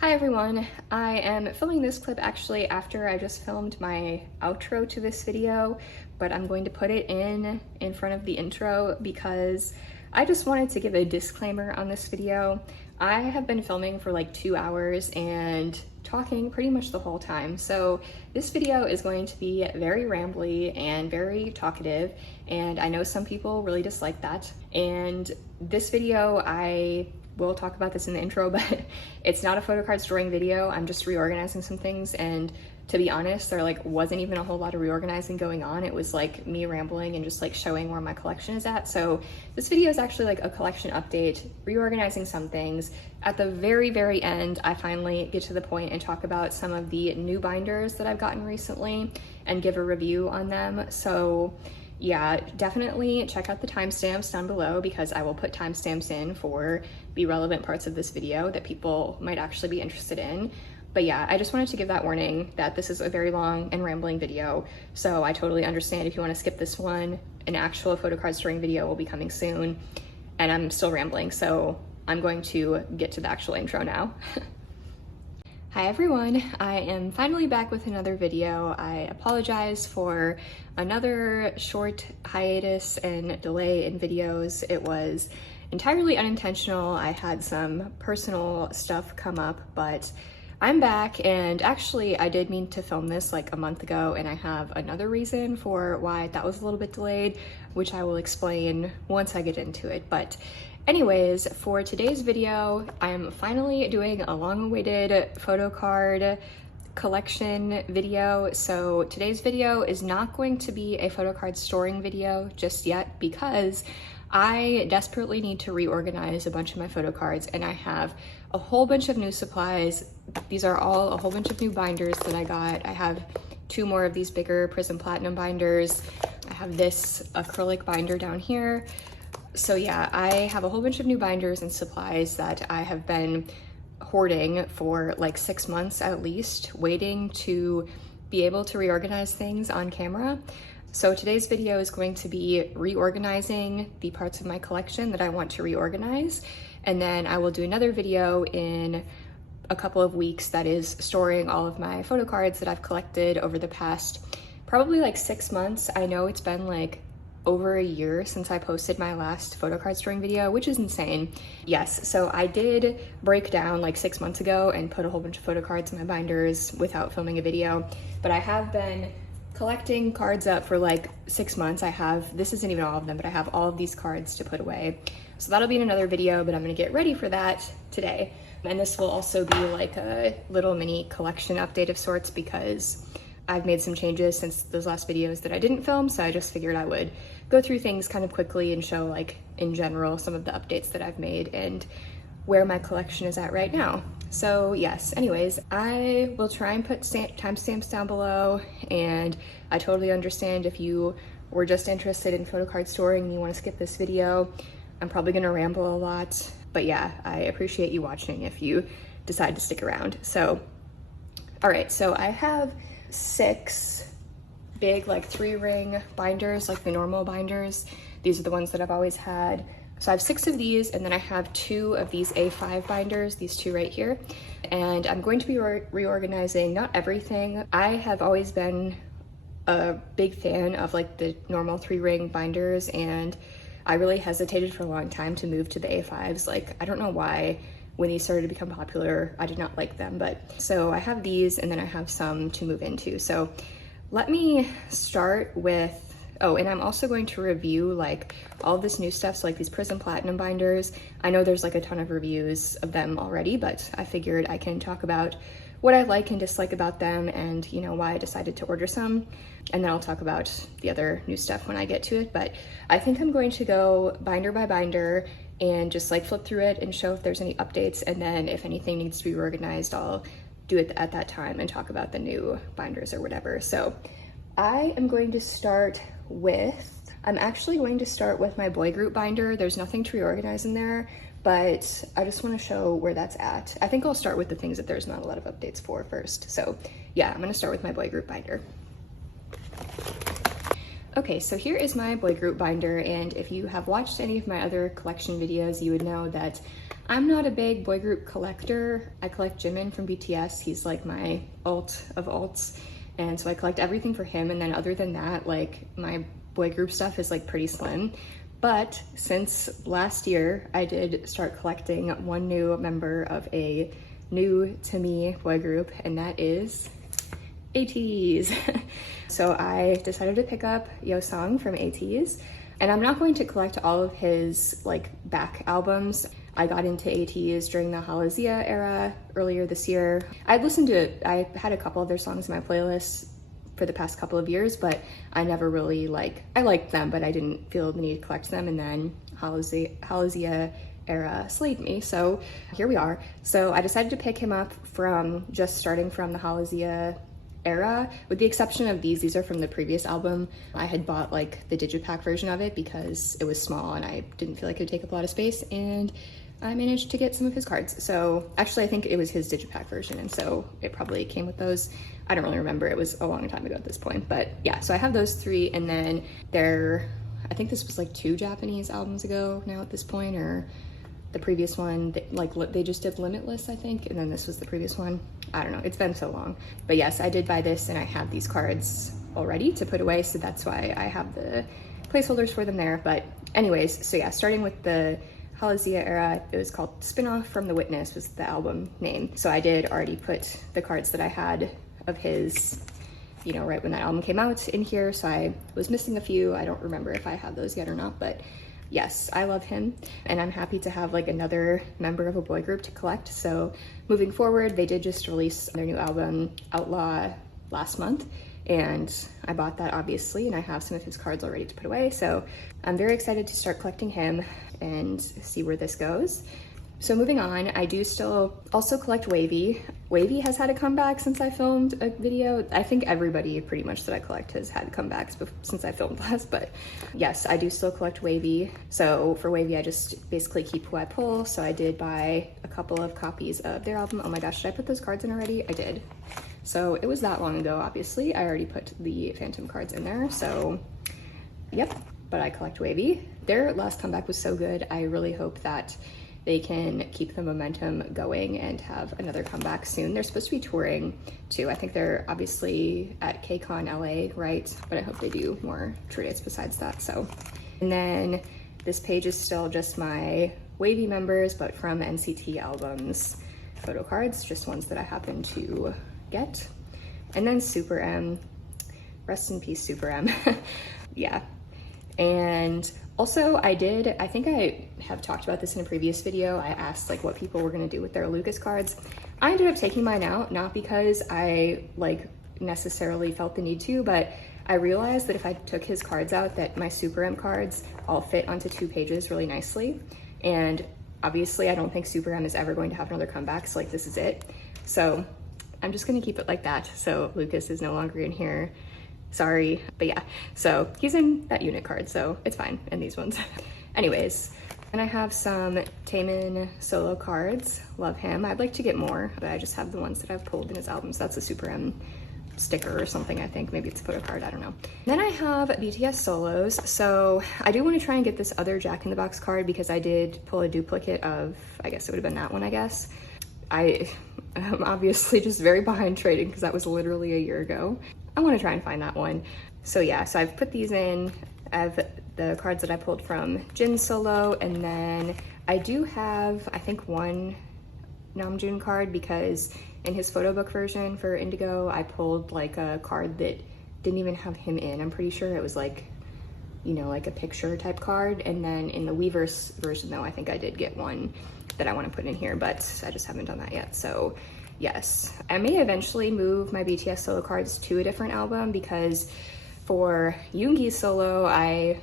Hi everyone, I am filming this clip actually after I just filmed my outro to this video, but I'm going to put it in front of the intro because I just wanted to give a disclaimer on this video. I have been filming for like 2 hours and talking pretty much the whole time, so this video is going to be very rambly and very talkative, and I know some people really dislike that. And this video, we'll talk about this in the intro, but it's not a photocard storing video. I'm just reorganizing some things, and to be honest, there wasn't even a whole lot of reorganizing going on. It was like me rambling and just like showing where my collection is at. So this video is actually like a collection update, reorganizing some things. At the very end, I finally get to the point and talk about some of the new binders that I've gotten recently and give a review on them. So yeah, definitely check out the timestamps down below because I will put timestamps in for the relevant parts of this video that people might actually be interested in. But yeah, I just wanted to give that warning that this is a very long and rambling video, so I totally understand if you want to skip this one. An actual photocard storing video will be coming soon, and I'm still rambling, so I'm going to get to the actual intro now. Hi everyone, I am finally back with another video. I apologize for another short hiatus and delay in videos. It was entirely unintentional. I had some personal stuff come up, but I'm back, and actually I did mean to film this like a month ago, and I have another reason for why that was a little bit delayed, which I will explain once I get into it. But anyways, for today's video, I'm finally doing a long-awaited photocard collection video. So today's video is not going to be a photocard storing video just yet because I desperately need to reorganize a bunch of my photocards, and I have a whole bunch of new supplies. These are all a whole bunch of new binders that I got. I have 2 more of these bigger Prism Platinum binders. I have this acrylic binder down here. So yeah, I have a whole bunch of new binders and supplies that I have been hoarding for like 6 months at least, waiting to be able to reorganize things on camera. So today's video is going to be reorganizing the parts of my collection that I want to reorganize, and then I will do another video in a couple of weeks that is storing all of my photocards that I've collected over the past probably like 6 months. I know it's been like over a year since I posted my last photocard storing video, which is insane. Yes, so I did break down like 6 months ago and put a whole bunch of photocards in my binders without filming a video, but I have been collecting cards up for like 6 months. This isn't even all of them, but I have all of these cards to put away. So that'll be in another video, but I'm gonna get ready for that today. And this will also be like a little mini collection update of sorts because I've made some changes since those last videos that I didn't film, so I just figured I would go through things kind of quickly and show like in general some of the updates that I've made and where my collection is at right now. So yes, anyways, I will try and put timestamps down below, and I totally understand if you were just interested in photocard storing and you want to skip this video. I'm probably gonna ramble a lot, but yeah, I appreciate you watching if you decide to stick around. So, all right, so I have 6 big like 3-ring binders, like the normal binders. These are the ones that I've always had. So I have 6 of these, and then I have 2 of these A5 binders, these 2 right here. And I'm going to be reorganizing not everything. I have always been a big fan of like the normal 3-ring binders, and I really hesitated for a long time to move to the A5s. Like, I don't know why when these started to become popular, I did not like them. But so I have these, and then I have some to move into. So let me start with, oh, and I'm also going to review like all this new stuff, so like these Prism Platinum binders. I know there's like a ton of reviews of them already, but I figured I can talk about what I like and dislike about them and, you know, why I decided to order some. And then I'll talk about the other new stuff when I get to it. But I think I'm going to go binder by binder and just like flip through it and show if there's any updates. And then if anything needs to be reorganized, I'll do it at that time and talk about the new binders or whatever. So I am going to start with, I'm actually going to start with my boy group binder. There's nothing to reorganize in there, but I just want to show where that's at. I think I'll start with the things that there's not a lot of updates for first. So yeah, I'm going to start with my boy group binder. Okay, so here is my boy group binder, and if you have watched any of my other collection videos, you would know that I'm not a big boy group collector. I collect Jimin from BTS. He's like my alt of alts, and so I collect everything for him, and then other than that, like my boy group stuff is like pretty slim. But since last year, I did start collecting one new member of a new to me boy group, and that is ATEEZ. So I decided to pick up Yeosang from ATEEZ, and I'm not going to collect all of his like back albums. I got into ATEEZ during the Halazia era earlier this year. I had a couple of their songs in my playlist for the past couple of years, but I never really I liked them, but I didn't feel the need to collect them, and then Halazia era slayed me, so here we are. So I decided to pick him up from just starting from the Halazia era, with the exception of these are from the previous album. I had bought like the digipack version of it because it was small and I didn't feel like it would take up a lot of space, and I managed to get some of his cards. So actually I think it was his digipack version, and so it probably came with those. I don't really remember, it was a long time ago at this point, but yeah, so I have those three, and then I think this was like 2 Japanese albums ago now at this point, or the previous one, they just did Limitless, I think, and then this was the previous one. I don't know, it's been so long. But yes, I did buy this, and I have these cards already to put away, so that's why I have the placeholders for them there. But anyways, so yeah, starting with the Halazia era, it was called Spin-Off from the Witness was the album name. So I did already put the cards that I had of his, you know, right when that album came out in here, so I was missing a few. I don't remember if I have those yet or not, but yes, I love him, and I'm happy to have like another member of a boy group to collect. So moving forward, they did just release their new album, Outlaw, last month, and I bought that obviously, and I have some of his cards already to put away. So I'm very excited to start collecting him and see where this goes. So moving on, I do still also collect Wavy. Wavy has had a comeback since I filmed a video. I think everybody pretty much that I collect has had comebacks since I filmed last, but yes, I do still collect Wavy. So for Wavy, I just basically keep who I pull. So I did buy a couple of copies of their album. Oh my gosh, did I put those cards in already? I did. So it was that long ago, obviously. I already put the Phantom cards in there, so yep, but I collect Wavy. Their last comeback was so good. I really hope that they can keep the momentum going and have another comeback soon. They're supposed to be touring too. I think they're obviously at KCON LA, right? But I hope they do more tour dates besides that. So, and then this page is still just my Wavy members, but from NCT albums. Photo cards, just ones that I happen to get. And then Super M, rest in peace Super M. Yeah. And also I think I have talked about this in a previous video. I asked like what people were gonna do with their Lucas cards. I ended up taking mine out, not because I like necessarily felt the need to, but I realized that if I took his cards out, that my Super M cards all fit onto 2 pages really nicely. And obviously I don't think Super M is ever going to have another comeback, so like this is it. So I'm just gonna keep it like that. So Lucas is no longer in here. Sorry, but yeah, so he's in that unit card, so it's fine, and these ones. Anyways, and I have some Taemin solo cards, love him. I'd like to get more, but I just have the ones that I've pulled in his albums. That's a Super M sticker or something, I think. Maybe it's a photo card, I don't know. Then I have BTS solos, so I do want to try and get this other Jack in the Box card because I did pull a duplicate of, I guess it would have been that one, I guess. I'm obviously just very behind trading because that was literally a year ago. I want to try and find that one. So yeah, so I've put these in. I have the cards that I pulled from Jin's solo, and then I do have, I think, one Namjoon card because in his photo book version for Indigo, I pulled like a card that didn't even have him in. I'm pretty sure it was like, you know, like a picture type card. And then in the Weverse version though, I think I did get one that I want to put in here, but I just haven't done that yet. So yes, I may eventually move my BTS solo cards to a different album because for Yoongi's solo, I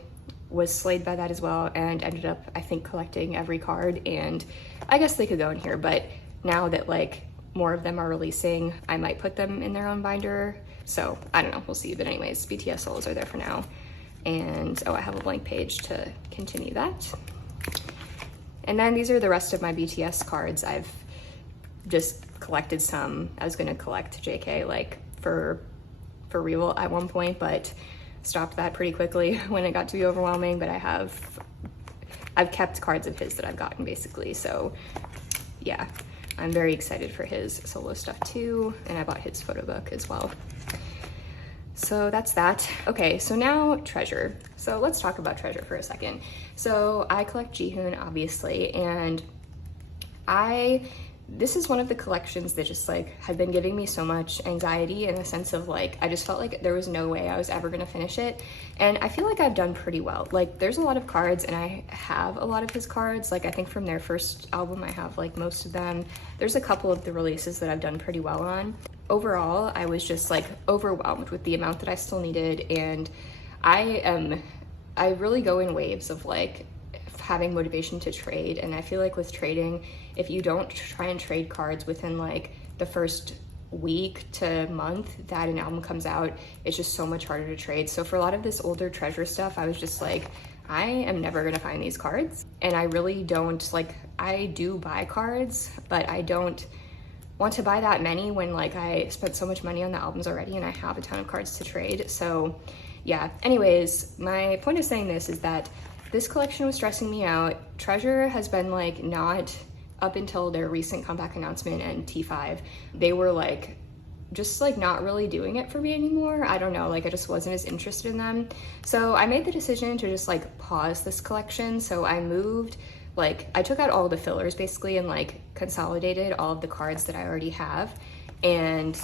was slayed by that as well and ended up, I think, collecting every card, and I guess they could go in here, but now that like more of them are releasing, I might put them in their own binder. So I don't know, we'll see. But anyways, BTS solos are there for now. And oh, I have a blank page to continue that. And then these are the rest of my BTS cards. I've just collected some. I was gonna collect JK like for real at one point, but stopped that pretty quickly when it got to be overwhelming, but I've kept cards of his that I've gotten basically. So yeah, I'm very excited for his solo stuff too. And I bought his photo book as well. So that's that. Okay, so now Treasure. So let's talk about Treasure for a second. So I collect Jihoon, obviously, and this is one of the collections that just like had been giving me so much anxiety in the sense of like, I just felt like there was no way I was ever gonna finish it. And I feel like I've done pretty well. Like there's a lot of cards and I have a lot of his cards. Like I think from their first album, I have like most of them. There's a couple of the releases that I've done pretty well on. Overall, I was just like overwhelmed with the amount that I still needed. And I really go in waves of like having motivation to trade. And I feel like with trading, if you don't try and trade cards within like the first week to month that an album comes out, it's just so much harder to trade. So for a lot of this older Treasure stuff, I was just like, I am never gonna find these cards. And I really don't, like, I do buy cards, but I don't want to buy that many when like I spent so much money on the albums already and I have a ton of cards to trade. So yeah, anyways, my point of saying this is that this collection was stressing me out. Treasure has been like not, up until their recent comeback announcement and T5, they were like just like not really doing it for me anymore. I don't know, like I just wasn't as interested in them. So I made the decision to just like pause this collection. So I moved, like I took out all the fillers basically and like consolidated all of the cards that I already have and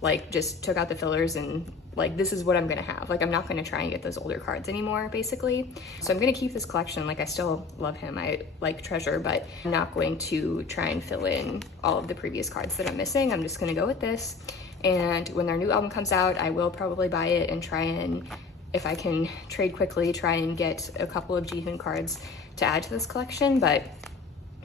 like just took out the fillers and like this is what I'm gonna have. Like I'm not gonna try and get those older cards anymore basically. So I'm gonna keep this collection. Like I still love him, I like Treasure, but I'm not going to try and fill in all of the previous cards that I'm missing. I'm just gonna go with this. And when their new album comes out, I will probably buy it and try and, if I can trade quickly, try and get a couple of Jihoon cards to add to this collection, but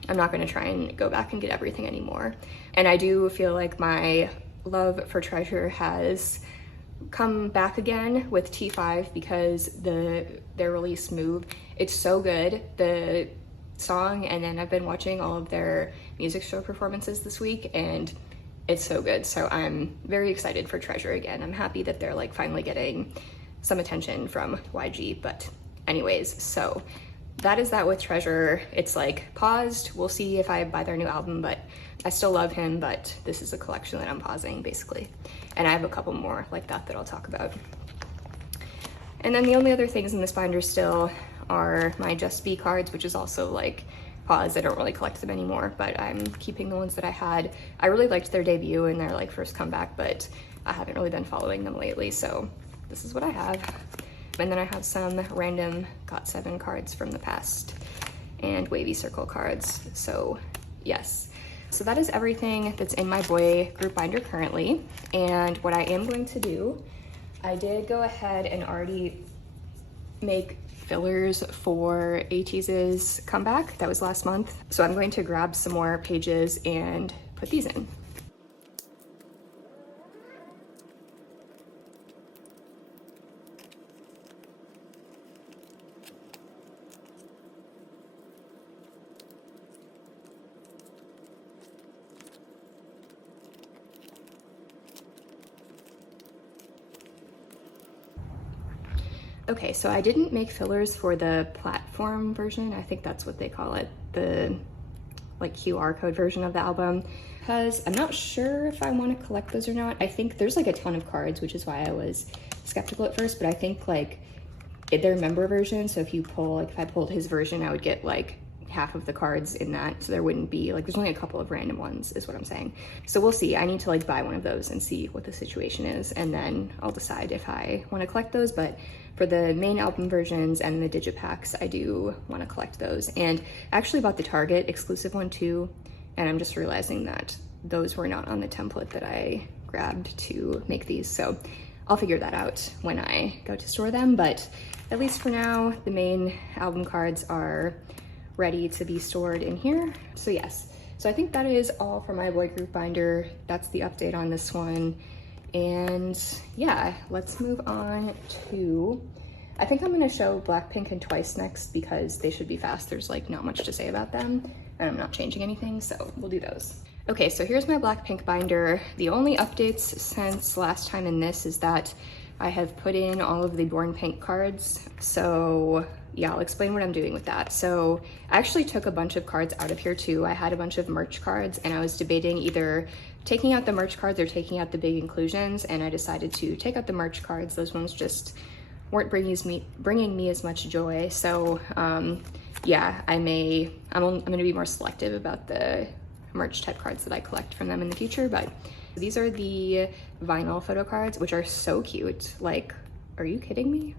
I'm not gonna try and go back and get everything anymore. And I do feel like my love for Treasure has come back again with T5 because their release Move, it's so good, the song, and then I've been watching all of their music show performances this week and it's so good. So I'm very excited for Treasure again. I'm happy that they're like finally getting some attention from YG. But anyways, so that is that with Treasure. It's like paused. We'll see if I buy their new album, but I still love him, but this is a collection that I'm pausing basically. And I have a couple more like that I'll talk about. And then the only other things in this binder still are my Just Be cards, which is also like paused. I don't really collect them anymore, but I'm keeping the ones that I had. I really liked their debut and their like first comeback, but I haven't really been following them lately. So this is what I have. And then I have some random GOT7 cards from the past and Wavy Circle cards. So yes. So that is everything that's in my boy group binder currently. And what I am going to do, I did go ahead and already make fillers for itzy's comeback. That was last month. So I'm going to grab some more pages and put these in. Okay, so I didn't make fillers for the platform version. I think that's what they call it, the like QR code version of the album, because I'm not sure if I want to collect those or not. I think there's like a ton of cards, which is why I was skeptical at first, but I think like they're member version. So if you pull, like if I pulled his version, I would get like half of the cards in that. So there wouldn't be like, there's only a couple of random ones is what I'm saying. So we'll see. I need to like buy one of those and see what the situation is. And then I'll decide if I want to collect those. But for the main album versions and the digipacks, I do want to collect those. And I actually bought the Target exclusive one too. And I'm just realizing that those were not on the template that I grabbed to make these. So I'll figure that out when I go to store them. But at least for now, the main album cards are ready to be stored in here. So yes, so I think that is all for my boy group binder. That's the update on this one. And yeah, let's move on to, I think I'm gonna show Blackpink and Twice next because they should be fast. There's like not much to say about them and I'm not changing anything, so we'll do those. Okay, so here's my Blackpink binder. The only updates since last time in this is that I have put in all of the Born Pink cards. So yeah, I'll explain what I'm doing with that. So I actually took a bunch of cards out of here too. I had a bunch of merch cards and I was debating either taking out the merch cards or taking out the big inclusions, and I decided to take out the merch cards. Those ones just weren't bringing me as much joy. So yeah, I'm gonna be more selective about the merch type cards that I collect from them in the future. But these are the vinyl photo cards, which are so cute. Like, are you kidding me?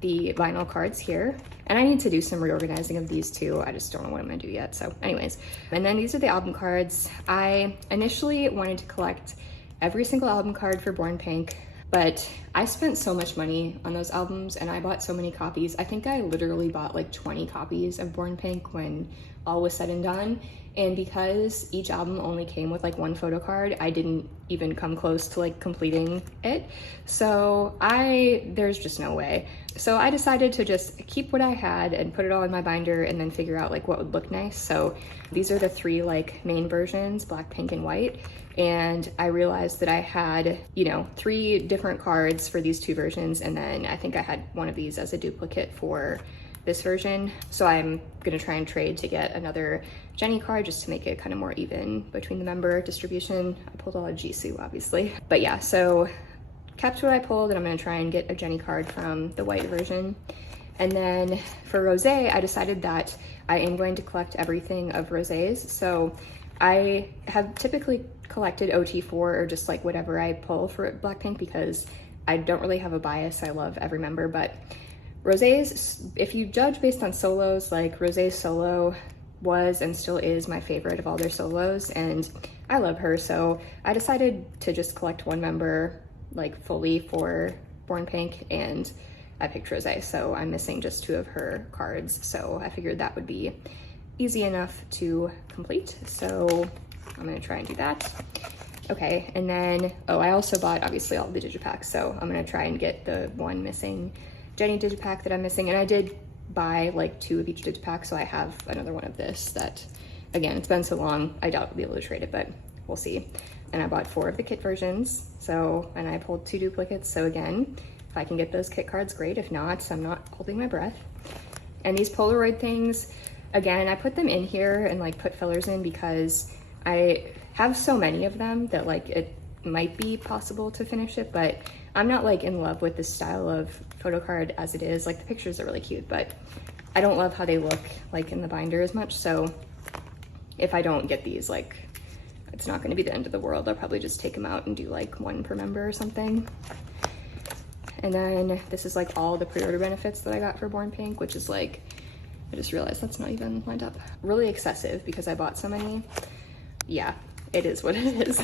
The vinyl cards here. And I need to do some reorganizing of these too. I just don't know what I'm gonna do yet. So anyways, and then these are the album cards. I initially wanted to collect every single album card for Born Pink, but I spent so much money on those albums and I bought so many copies. I think I literally bought like 20 copies of Born Pink when all was said and done. And because each album only came with like one photo card, I didn't even come close to like completing it. So there's just no way. So I decided to just keep what I had and put it all in my binder and then figure out like what would look nice. So these are the three like main versions, black, pink, and white. And I realized that I had, you know, 3 different cards for these 2 versions. And then I think I had one of these as a duplicate for this version. So I'm gonna try and trade to get another Jenny card just to make it kind of more even between the member distribution. I pulled all of Jisoo, obviously. But yeah, so kept what I pulled, and I'm gonna try and get a Jenny card from the white version. And then for Rosé, I decided that I am going to collect everything of Rosés. So I have typically collected OT4 or just like whatever I pull for Blackpink because I don't really have a bias. I love every member, but Rosés, if you judge based on solos, like Rosé's solo was and still is my favorite of all their solos, and I love her, so I decided to just collect one member like fully for Born Pink, and I picked Rosé, so I'm missing just 2 of her cards, so I figured that would be easy enough to complete, so I'm gonna try and do that. Okay, and then, oh, I also bought obviously all the digipacks, so I'm gonna try and get the one missing Jenny digipack that I'm missing, and I did buy like 2 of each digipack, so I have another one of this that, again, it's been so long, I doubt I'll be able to trade it, but we'll see. And I bought 4 of the kit versions, so, and I pulled 2 duplicates, so again, if I can get those kit cards, great. If not, I'm not holding my breath. And these Polaroid things, again, I put them in here and like put fillers in because I have so many of them that like it might be possible to finish it, but I'm not like in love with this style of photo card as it is. Like the pictures are really cute, but I don't love how they look like in the binder as much. So if I don't get these, like it's not going to be the end of the world. I'll probably just take them out and do like 1 per member or something. And then this is like all the pre-order benefits that I got for Born Pink, which is like, I just realized that's not even lined up. Really excessive because I bought so many. Yeah, it is what it is.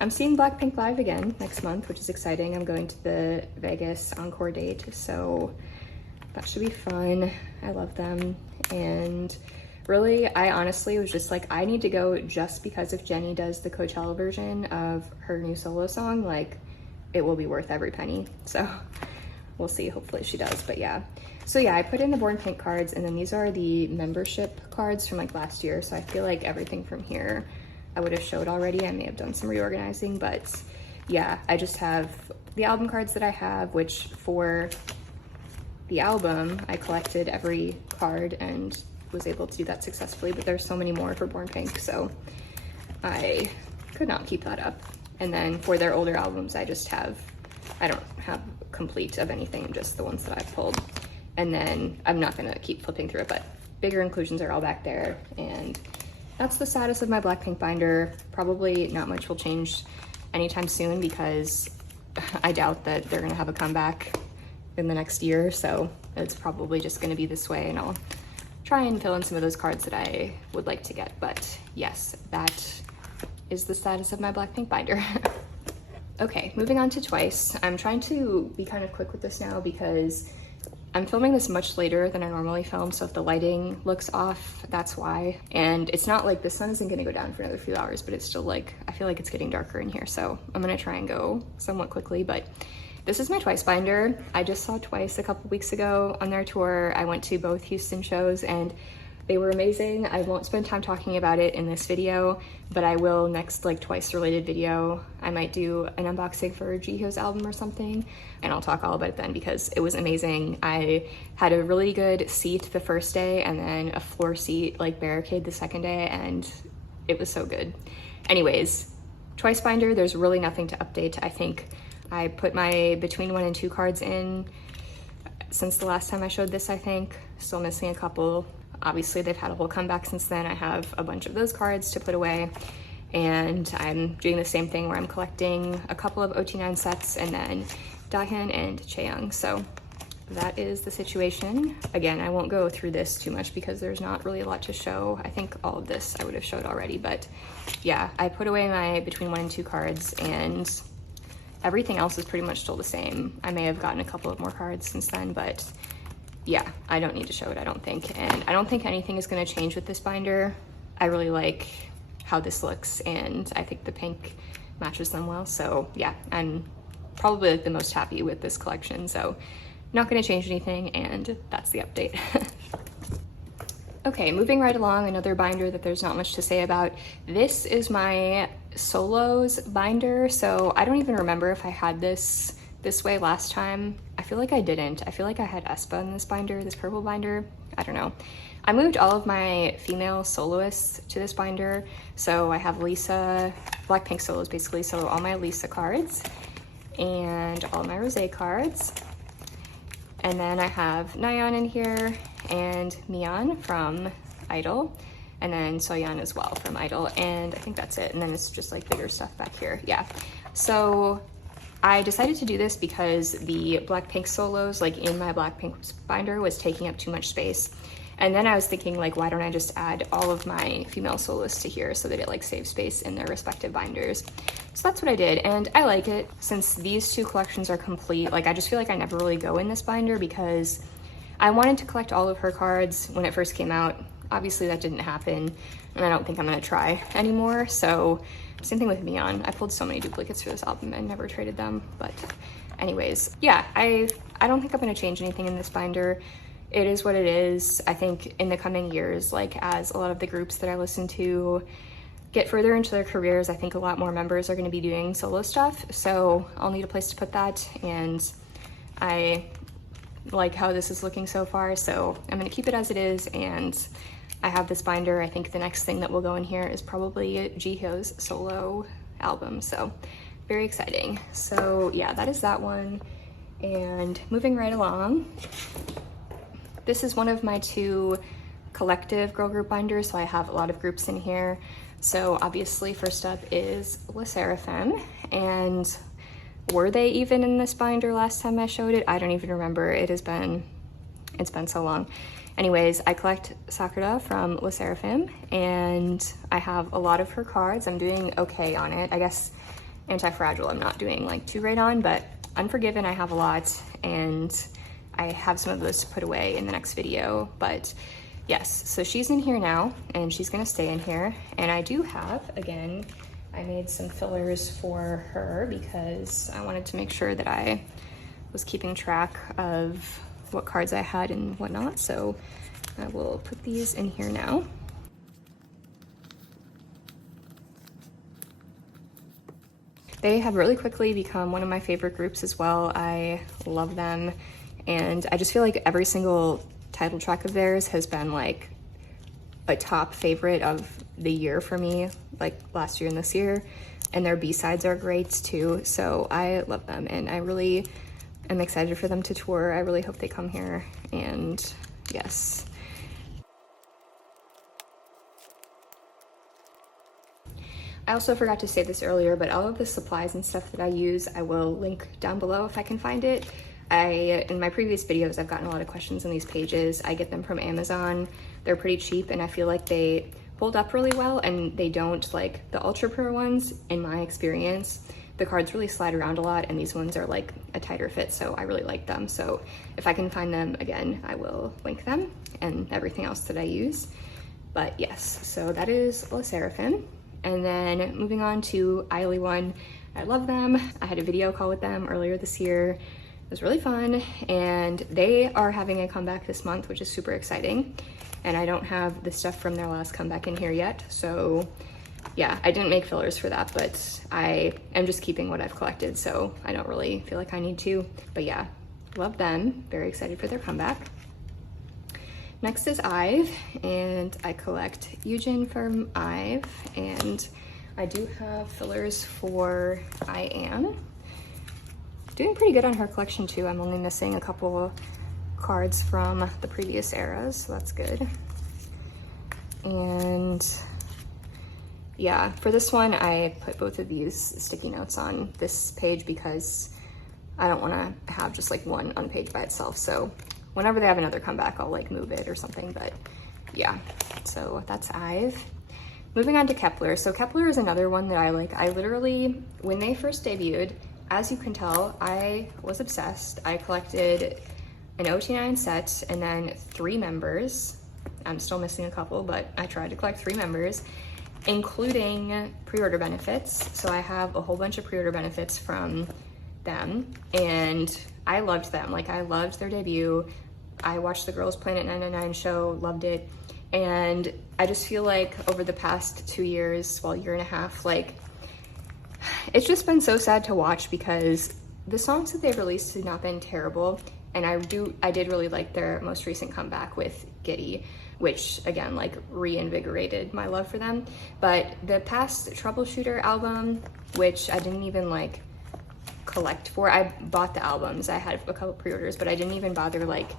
I'm seeing Blackpink live again next month, which is exciting. I'm going to the Vegas encore date, so that should be fun. I love them. And really, I honestly was just like, I need to go just because if Jenny does the Coachella version of her new solo song, like it will be worth every penny. So we'll see, hopefully she does, but yeah. So yeah, I put in the Born Pink cards, and then these are the membership cards from like last year. So I feel like everything from here I would have showed already. I may have done some reorganizing, but yeah, I just have the album cards that I have, which for the album, I collected every card and was able to do that successfully, but there's so many more for Born Pink, so I could not keep that up. And then for their older albums, I don't have complete of anything, just the ones that I've pulled. And then I'm not gonna keep flipping through it, but bigger inclusions are all back there, and that's the status of my Blackpink binder. Probably not much will change anytime soon because I doubt that they're gonna have a comeback in the next year, so it's probably just gonna be this way, and I'll try and fill in some of those cards that I would like to get. But yes, that is the status of my Blackpink binder. Okay, moving on to Twice. I'm trying to be kind of quick with this now because I'm filming this much later than I normally film, so if the lighting looks off, that's why. And it's not like the sun isn't gonna go down for another few hours, but it's still like, I feel like it's getting darker in here, so I'm gonna try and go somewhat quickly. But this is my Twice binder. I just saw Twice a couple weeks ago on their tour. I went to both Houston shows, and they were amazing. I won't spend time talking about it in this video, but I will next like twice related video. I might do an unboxing for Jiho's album or something, and I'll talk all about it then because it was amazing. I had a really good seat the first day and then a floor seat like barricade the second day, and it was so good. Anyways, twice binder, there's really nothing to update. I think I put my between 1 and 2 cards in since the last time I showed this, I think. Still missing a couple. Obviously, they've had a whole comeback since then. I have a bunch of those cards to put away, and I'm doing the same thing where I'm collecting a couple of OT9 sets and then Dahyun and Chaeyoung. So that is the situation. Again, I won't go through this too much because there's not really a lot to show. I think all of this I would have showed already, but yeah, I put away my between 1 and 2 cards, and everything else is pretty much still the same. I may have gotten a couple of more cards since then, but yeah, I don't need to show it, I don't think. And I don't think anything is gonna change with this binder. I really like how this looks, and I think the pink matches them well. So yeah, I'm probably like the most happy with this collection. So not gonna change anything, and that's the update. Okay, moving right along, another binder that there's not much to say about. This is my solos binder. So I don't even remember if I had this way last time. I feel like I didn't. I feel like I had aespa in this binder, this purple binder. I don't know. I moved all of my female soloists to this binder. So I have Lisa, Blackpink solos basically, so all my Lisa cards and all my Rosé cards. And then I have Nayeon in here and Mian from i-dle, and then Soyeon as well from i-dle, and I think that's it. And then it's just like bigger stuff back here. Yeah. So I decided to do this because the Blackpink solos, like in my Blackpink binder, was taking up too much space. And then I was thinking, like, why don't I just add all of my female soloists to here so that it like saves space in their respective binders. So that's what I did, and I like it. Since these 2 collections are complete, like I just feel like I never really go in this binder because I wanted to collect all of her cards when it first came out. Obviously that didn't happen, and I don't think I'm gonna try anymore. So same thing with Mian. I pulled so many duplicates for this album and never traded them. But anyways, yeah, I don't think I'm gonna change anything in this binder. It is what it is. I think in the coming years, like as a lot of the groups that I listen to get further into their careers, I think a lot more members are gonna be doing solo stuff. So I'll need a place to put that, and I like how this is looking so far. So I'm gonna keep it as it is, and I have this binder. I think the next thing that will go in here is probably Jiho's solo album. So very exciting. So yeah, that is that one. And moving right along, this is one of my 2 collective girl group binders. So I have a lot of groups in here. So obviously first up is sserafim, and were they even in this binder last time I showed it? I don't even remember. It's been so long. Anyways, I collect Sakura from sserafim, and I have a lot of her cards. I'm doing okay on it. I guess Anti-Fragile I'm not doing like too great on, but Unforgiven I have a lot, and I have some of those to put away in the next video. But yes, so she's in here now, and she's gonna stay in here. And I do have, again, I made some fillers for her because I wanted to make sure that I was keeping track of what cards I had and whatnot. So I will put these in here now. They have really quickly become one of my favorite groups as well. I love them, and I just feel like every single title track of theirs has been like a top favorite of the year for me, like last year and this year, and their B-sides are great too. So I love them, and I really am excited for them to tour. I really hope they come here, and yes. I also forgot to say this earlier, but all of the supplies and stuff that I use, I will link down below if I can find it. In my previous videos, I've gotten a lot of questions on these pages. I get them from Amazon. They're pretty cheap, and I feel like they hold up really well, and they don't, like the Ultra Pro ones, in my experience, the cards really slide around a lot, and these ones are like a tighter fit, so I really like them. So if I can find them, again, I will link them and everything else that I use. But yes, so that is sserafim. And then moving on to i-dle one, I love them. I had a video call with them earlier this year. It was really fun, and they are having a comeback this month, which is super exciting. and I don't have the stuff from their last comeback in here yet. So yeah, I didn't make fillers for that, but I am just keeping what I've collected, so I don't really feel like I need to. But yeah, love them. Very excited for their comeback. Next is i-dle, and I collect Jimin from i-dle, and I do have fillers for I am. Doing pretty good on her collection too. I'm only missing a couple cards from the previous eras, so that's good. And yeah, for this one, I put both of these sticky notes on this page because I don't want to have just like one on a page by itself. So whenever they have another comeback, I'll like move it or something, but yeah. So that's i-dle. Moving on to Kepler. So Kepler is another one that I like. I literally, when they first debuted, as you can tell, I was obsessed. I collected an OT9 set and then 3 members. I'm still missing a couple, but I tried to collect 3 members, including pre-order benefits. So I have a whole bunch of pre-order benefits from them, and I loved them. Like, I loved their debut. I watched the Girls Planet 999 show, loved it. And I just feel like over the past 2 years, well, year and a half, like, it's just been so sad to watch because the songs that they've released have not been terrible. And I did really like their most recent comeback with Giddy, which again, like, reinvigorated my love for them. But the past Troubleshooter album, which I didn't even like collect for, I bought the albums. I had a couple pre-orders, but I didn't even bother like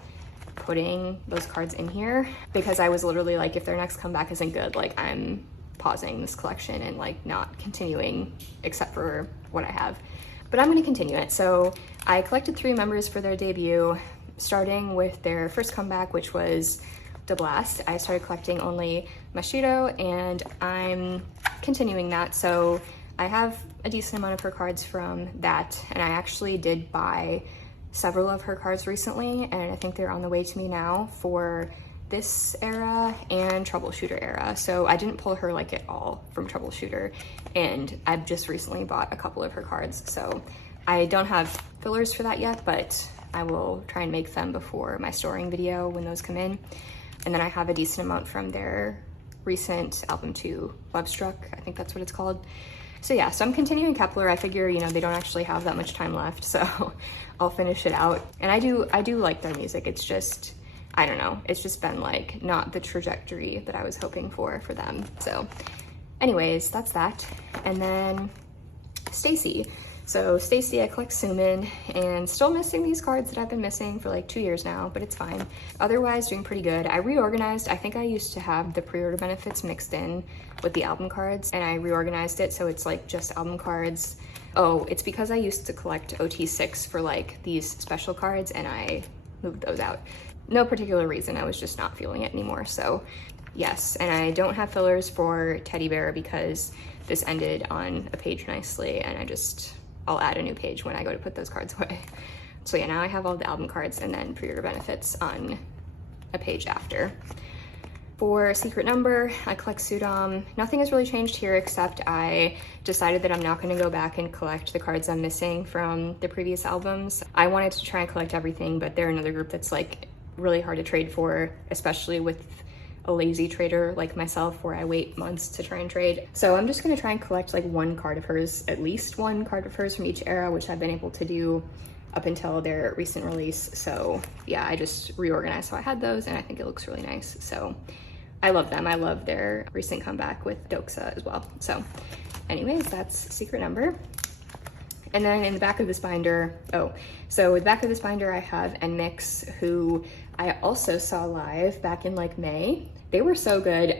putting those cards in here because I was literally like, if their next comeback isn't good, like, I'm pausing this collection and like not continuing except for what I have. But I'm gonna continue it. So I collected 3 members for their debut, starting with their first comeback, which was deluxe. I started collecting only Mashido, and I'm continuing that. So I have a decent amount of her cards from that, and I actually did buy several of her cards recently, and I think they're on the way to me now for this era and Troubleshooter era. So I didn't pull her like at all from Troubleshooter, and I've just recently bought a couple of her cards. So I don't have fillers for that yet, but I will try and make them before my storing video when those come in. And then I have a decent amount from their recent album 2, Love Struck, I think that's what it's called. So yeah, so I'm continuing Kepler. I figure, you know, they don't actually have that much time left, so I'll finish it out. And I do like their music. It's just, I don't know, it's just been like not the trajectory that I was hoping for them. So anyways, that's that. And then Stacy. So Stacy, I collect Sumin, and still missing these cards that I've been missing for like 2 years now, but it's fine. Otherwise, doing pretty good. I reorganized. I think I used to have the pre-order benefits mixed in with the album cards, and I reorganized it so it's like just album cards. Oh, it's because I used to collect OT6 for like these special cards, and I moved those out. No particular reason, I was just not feeling it anymore. So yes, and I don't have fillers for Teddy Bear because this ended on a page nicely, and I'll add a new page when I go to put those cards away. So yeah, now I have all the album cards and then pre-order benefits on a page after. For Secret Number, I collect Sudom. Nothing has really changed here except I decided that I'm not going to go back and collect the cards I'm missing from the previous albums. I wanted to try and collect everything, but they're another group that's like really hard to trade for, especially with a lazy trader like myself where I wait months to try and trade. So I'm just gonna try and collect like one card of hers, at least one card of hers from each era, which I've been able to do up until their recent release. So yeah, I just reorganized so I had those, and I think it looks really nice. So I love them. I love their recent comeback with Doxa as well. So anyways, that's Secret Number. And then in the back of this binder, so in the back of this binder, I have NMIX, who I also saw live back in like May. They were so good.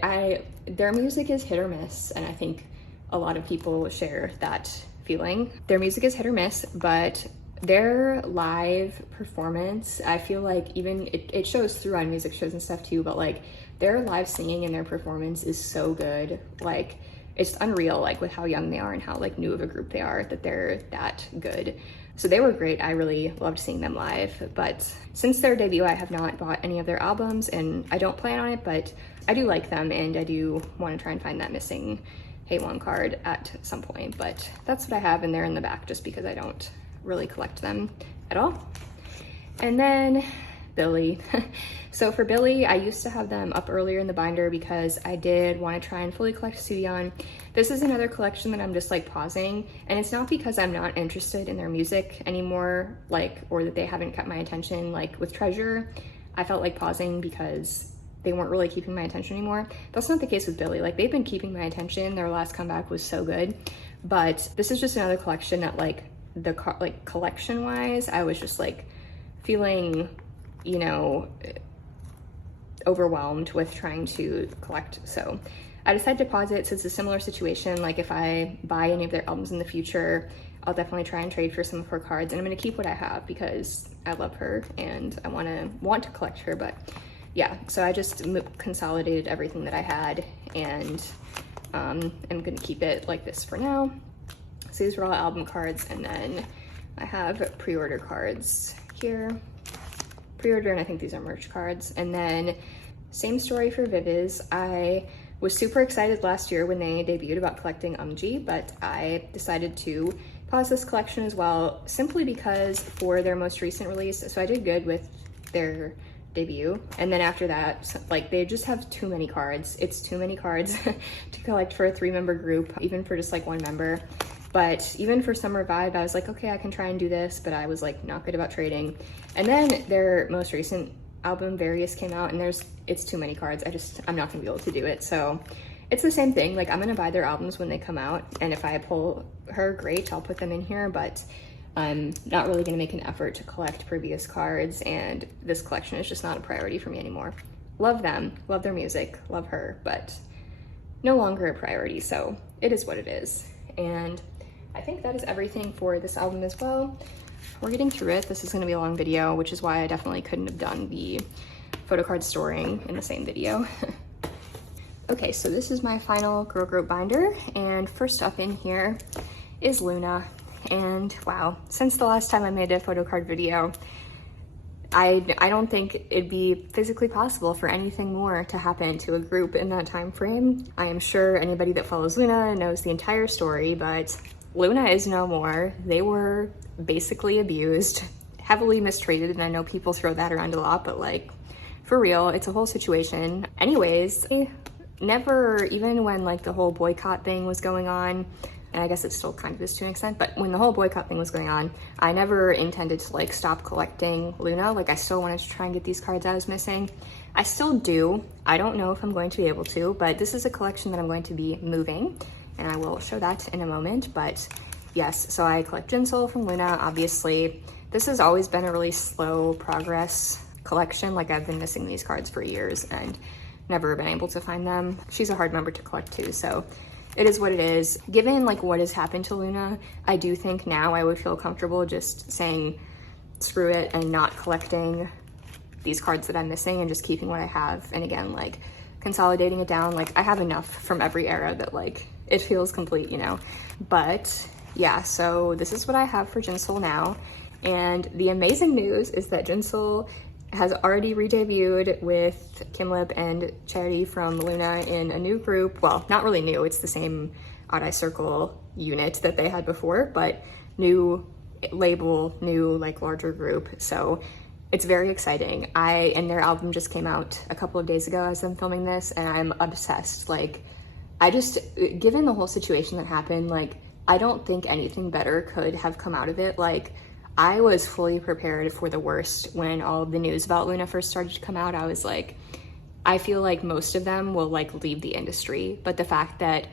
Their music is hit or miss, and I think a lot of people share that feeling. Their music is hit or miss, but their live performance, I feel like even, it shows through on music shows and stuff too, but like their live singing and their performance is so good. Like, it's unreal, like with how young they are and how like new of a group they are, that they're that good. So they were great. I really loved seeing them live. But since their debut, I have not bought any of their albums, and I don't plan on it, but I do like them, and I do want to try and find that missing Haewon card at some point. But that's what I have, and they're in the back just because I don't really collect them at all. And then Billy. So for Billy, I used to have them up earlier in the binder because I did want to try and fully collect Suyeon. This is another collection that I'm just like pausing, and it's not because I'm not interested in their music anymore, like, or that they haven't kept my attention. Like with Treasure, I felt like pausing because they weren't really keeping my attention anymore. That's not the case with Billy. Like, they've been keeping my attention. Their last comeback was so good, but this is just another collection that like collection wise, I was just like feeling, you know, overwhelmed with trying to collect. So I decided to pause it. So it's a similar situation. Like if I buy any of their albums in the future, I'll definitely try and trade for some of her cards, and I'm going to keep what I have because I love her and I want to collect her. But yeah, so I just consolidated everything that I had, and I'm going to keep it like this for now. So these are all album cards, and then I have pre-order cards here. Pre-order, and I think these are merch cards. And then same story for Viviz. I was super excited last year when they debuted about collecting Umji, but I decided to pause this collection as well, simply because for their most recent release, so I did good with their debut, and then after that, like, they just have too many cards. It's too many cards to collect for a 3-member group, even for just like 1 member. But even for Summer Vibe, I was like, okay, I can try and do this, but I was like not good about trading. And then their most recent album, Various, came out, and it's too many cards. I'm not gonna be able to do it. So it's the same thing. Like, I'm gonna buy their albums when they come out, and if I pull her, great, I'll put them in here, but I'm not really gonna make an effort to collect previous cards, and this collection is just not a priority for me anymore. Love them, love their music, love her, but no longer a priority, so it is what it is. And I think that is everything for this album as well. We're getting through it. This is gonna be a long video, which is why I definitely couldn't have done the photocard storing in the same video. Okay, so this is my final Girl Group binder, and first up in here is Loona. And wow, since the last time I made a photocard video, I don't think it'd be physically possible for anything more to happen to a group in that time frame. I am sure anybody that follows Loona knows the entire story, but Loona is no more. They were basically abused, heavily mistreated, and I know people throw that around a lot, but like, for real, it's a whole situation. Anyways, never, even when like the whole boycott thing was going on, and I guess it still kind of is to an extent, but when the whole boycott thing was going on, I never intended to like stop collecting Loona. Like, I still wanted to try and get these cards I was missing. I still do. I don't know if I'm going to be able to, but this is a collection that I'm going to be moving, and I will show that in a moment. But yes, so I collect Jinsol from Loona, obviously. This has always been a really slow progress collection. Like, I've been missing these cards for years and never been able to find them. She's a hard member to collect too, so it is what it is. Given like what has happened to Loona, I do think now I would feel comfortable just saying screw it and not collecting these cards that I'm missing and just keeping what I have. And again, like, consolidating it down. Like, I have enough from every era that like it feels complete, you know. But yeah, so this is what I have for Jinsol now. And the amazing news is that Jinsol has already re-debuted with Kimlip and Charity from Loona in a new group. Well, not really new, it's the same Odd-Eye Circle unit that they had before, but new label, new like larger group. So it's very exciting. And their album just came out a couple of days ago as I'm filming this, and I'm obsessed. Like, given the whole situation that happened, like, I don't think anything better could have come out of it. Like, I was fully prepared for the worst when all of the news about Loona first started to come out. I was like, I feel like most of them will like leave the industry, but the fact that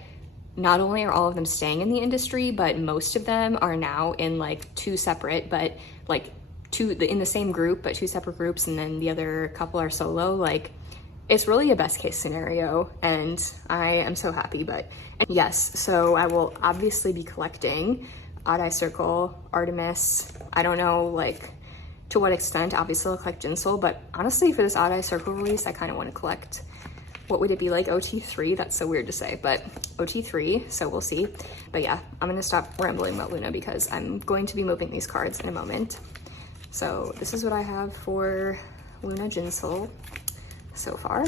not only are all of them staying in the industry, but most of them are now in like 2 separate, but like in the same group, but 2 separate groups, and then the other couple are solo. Like, it's really a best case scenario, and I am so happy. But yes, so I will obviously be collecting Odd-Eye Circle, Artemis. I don't know like to what extent. Obviously I'll collect Jinsol, but honestly for this Odd-Eye Circle release, I kind of want to collect, what would it be, like OT3? That's so weird to say, but OT3, so we'll see. But yeah, I'm gonna stop rambling about Loona because I'm going to be moving these cards in a moment. So this is what I have for Loona Jinsol so far.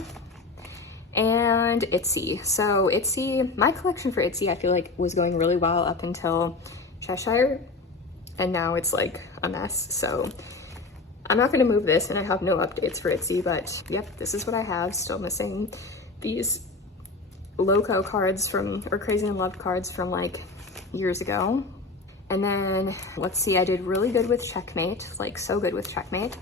And Itzy. So Itzy, my collection for Itzy I feel like was going really well up until Cheshire, and now it's like a mess. So I'm not gonna move this and I have no updates for Itzy, but yep, this is what I have. Still missing these Loco cards from, or Crazy in Love cards from like years ago. And then let's see, I did really good with Checkmate, like so good with Checkmate.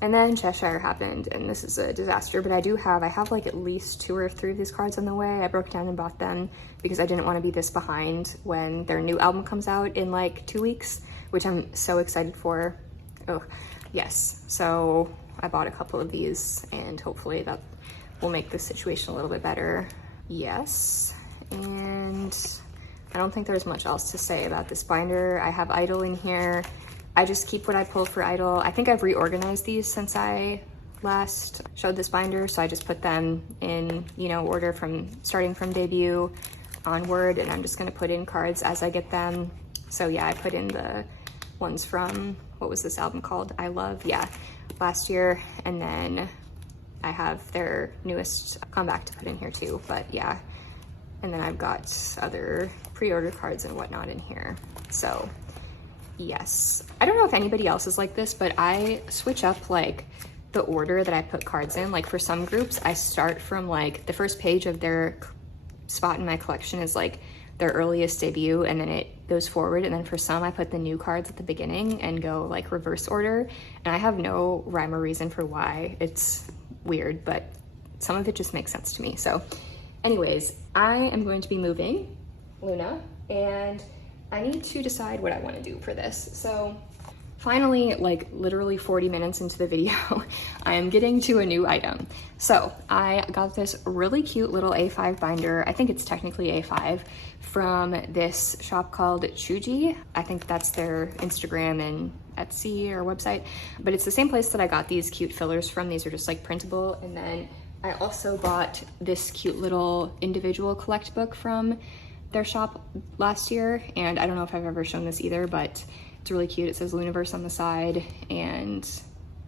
And then Cheshire happened, and this is a disaster, but I have like at least 2 or 3 of these cards on the way. I broke down and bought them because I didn't want to be this behind when their new album comes out in like 2 weeks, which I'm so excited for. Oh, yes. So I bought a couple of these and hopefully that will make this situation a little bit better. Yes, and I don't think there's much else to say about this binder. I have i-dle in here. I just keep what I pull for i-dle. I think I've reorganized these since I last showed this binder, so I just put them in, you know, order from starting from debut onward, and I'm just gonna put in cards as I get them. So yeah, I put in the ones from, what was this album called? I Love, yeah, last year, and then I have their newest comeback to put in here too, but yeah. And then I've got other pre-order cards and whatnot in here, so. Yes, I don't know if anybody else is like this, but I switch up like the order that I put cards in. Like for some groups, I start from like the first page of their spot in my collection is like their earliest debut, and then it goes forward. And then for some, I put the new cards at the beginning and go like reverse order. And I have no rhyme or reason for why. It's weird, but some of it just makes sense to me. So anyways, I am going to be moving Loona, and I need to decide what I want to do for this. So finally, like literally 40 minutes into the video, I am getting to a new item. So I got this really cute little A5 binder. I think it's technically A5 from this shop called Chuji. I think that's their Instagram and Etsy or website, but it's the same place that I got these cute fillers from. These are just like printable. And then I also bought this cute little individual collect book from their shop last year, and I don't know if I've ever shown this either, but it's really cute. It says Looniverse on the side, and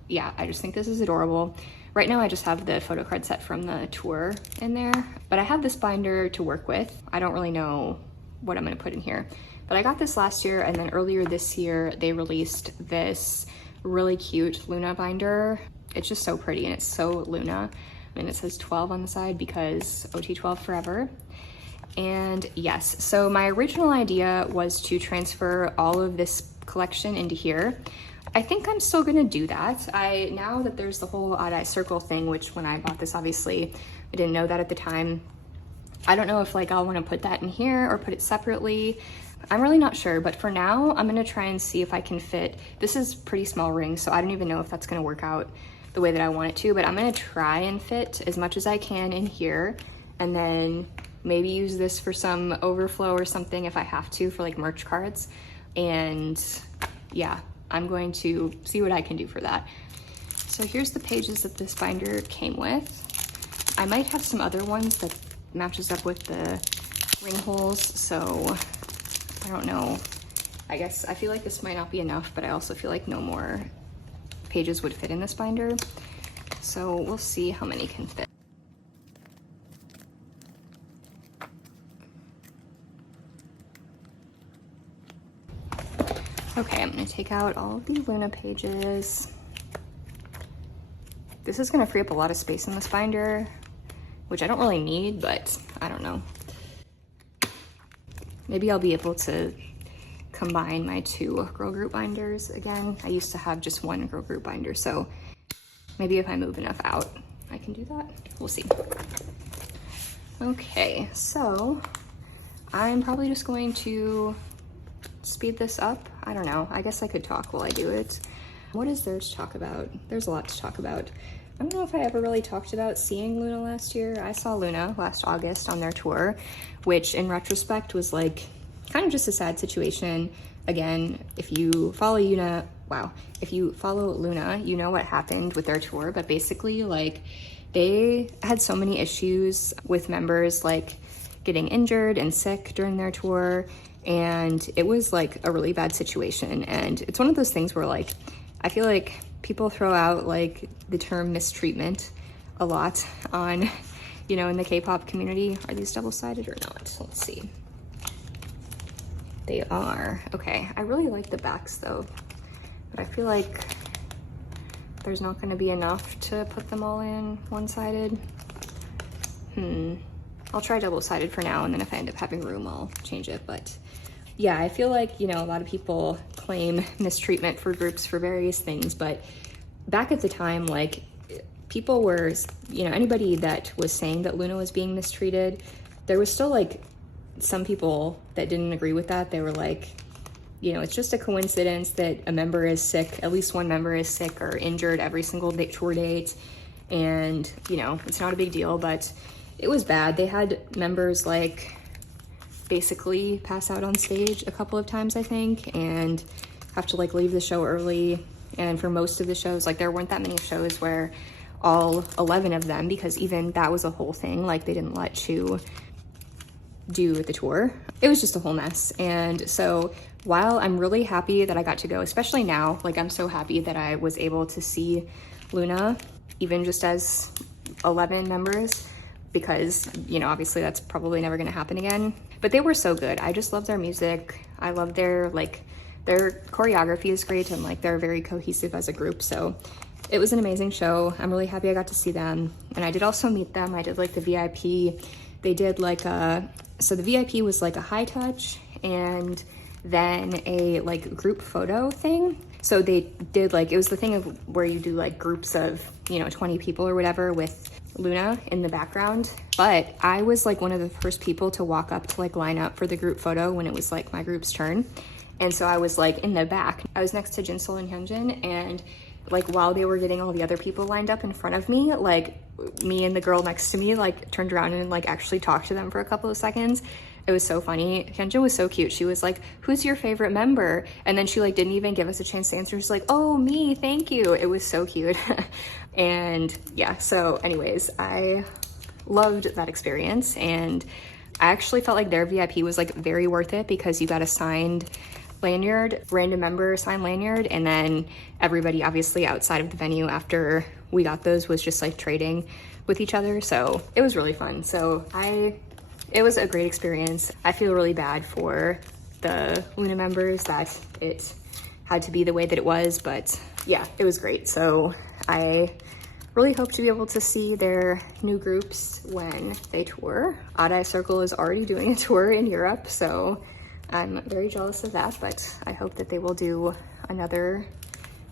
yeah, I just think this is adorable. Right now I just have the photocard set from the tour in there, but I have this binder to work with. I don't really know what I'm gonna put in here, but I got this last year, and then earlier this year they released this really cute Loona binder. It's just so pretty and it's so Loona, and it says 12 on the side because OT12 forever. And yes, so my original idea was to transfer all of this collection into here. I think I'm still gonna do that. Now that there's the whole odd eye circle thing, which when I bought this, obviously, I didn't know that at the time. I don't know if like I'll wanna put that in here or put it separately. I'm really not sure, but for now, I'm gonna try and see if I can fit. This is pretty small ring, so I don't even know if that's gonna work out the way that I want it to, but I'm gonna try and fit as much as I can in here, and then maybe use this for some overflow or something if I have to for like merch cards. And yeah, I'm going to see what I can do for that. So here's the pages that this binder came with. I might have some other ones that matches up with the ring holes, so I don't know. I guess I feel like this might not be enough, but I also feel like no more pages would fit in this binder. So we'll see how many can fit. Okay, I'm gonna take out all of the Loona pages. This is gonna free up a lot of space in this binder, which I don't really need, but I don't know. Maybe I'll be able to combine my 2 girl group binders again. I used to have just 1 girl group binder, so maybe if I move enough out, I can do that. We'll see. Okay, so I'm probably just going to speed this up. I don't know. I guess I could talk while I do it. What is there to talk about? There's a lot to talk about. I don't know if I ever really talked about seeing Loona last year. I saw Loona last August on their tour, which in retrospect was like kind of just a sad situation. Again, if you follow if you follow Loona, you know what happened with their tour, but basically like they had so many issues with members like getting injured and sick during their tour, and it was like a really bad situation. And it's one of those things where like I feel like people throw out like the term mistreatment a lot on, you know, in the K-pop community. Are these double-sided or not? Let's see. They are. Okay, I really like the backs though, but I feel like there's not gonna be enough to put them all in one-sided. I'll try double-sided for now, and then if I end up having room, I'll change it. But yeah, I feel like, you know, a lot of people claim mistreatment for groups for various things, but back at the time, like, people were, you know, anybody that was saying that Loona was being mistreated, there was still like some people that didn't agree with that. They were like, you know, it's just a coincidence that a member is sick, at least one member is sick or injured every single tour date, and, you know, it's not a big deal. But it was bad. They had members like basically pass out on stage a couple of times, I think, and have to like leave the show early. And for most of the shows, like, there weren't that many shows where all 11 of them, because even that was a whole thing, like, they didn't let you do the tour. It was just a whole mess. And so while I'm really happy that I got to go, especially now, like, I'm so happy that I was able to see Loona, even just as 11 members, because, you know, obviously that's probably never gonna happen again. But they were so good. I just love their music. I love their, like, their choreography is great, and like, they're very cohesive as a group. So it was an amazing show. I'm really happy I got to see them. And I did also meet them. I did like the VIP. They did like so the VIP was like a high touch and then a like group photo thing. So they did like, it was the thing of where you do like groups of, you know, 20 people or whatever with Loona in the background. But I was like one of the first people to walk up to like line up for the group photo when it was like my group's turn. And so I was like in the back. I was next to Jinsol and Hyunjin, and like while they were getting all the other people lined up in front of me, like me and the girl next to me like turned around and like actually talked to them for a couple of seconds. It was so funny. Hyunjin was so cute. She was like, "Who's your favorite member?" And then she like didn't even give us a chance to answer. She's like, "Oh, me, thank you." It was so cute. And yeah, so anyways, I loved that experience, and I actually felt like their VIP was like very worth it, because you got a signed lanyard, random member signed lanyard, and then everybody obviously outside of the venue after we got those was just like trading with each other. So it was really fun. So it was a great experience. I feel really bad for the Loona members that it had to be the way that it was, but yeah, it was great. So I really hope to be able to see their new groups when they tour. i-dle Circle is already doing a tour in Europe, so I'm very jealous of that, but I hope that they will do another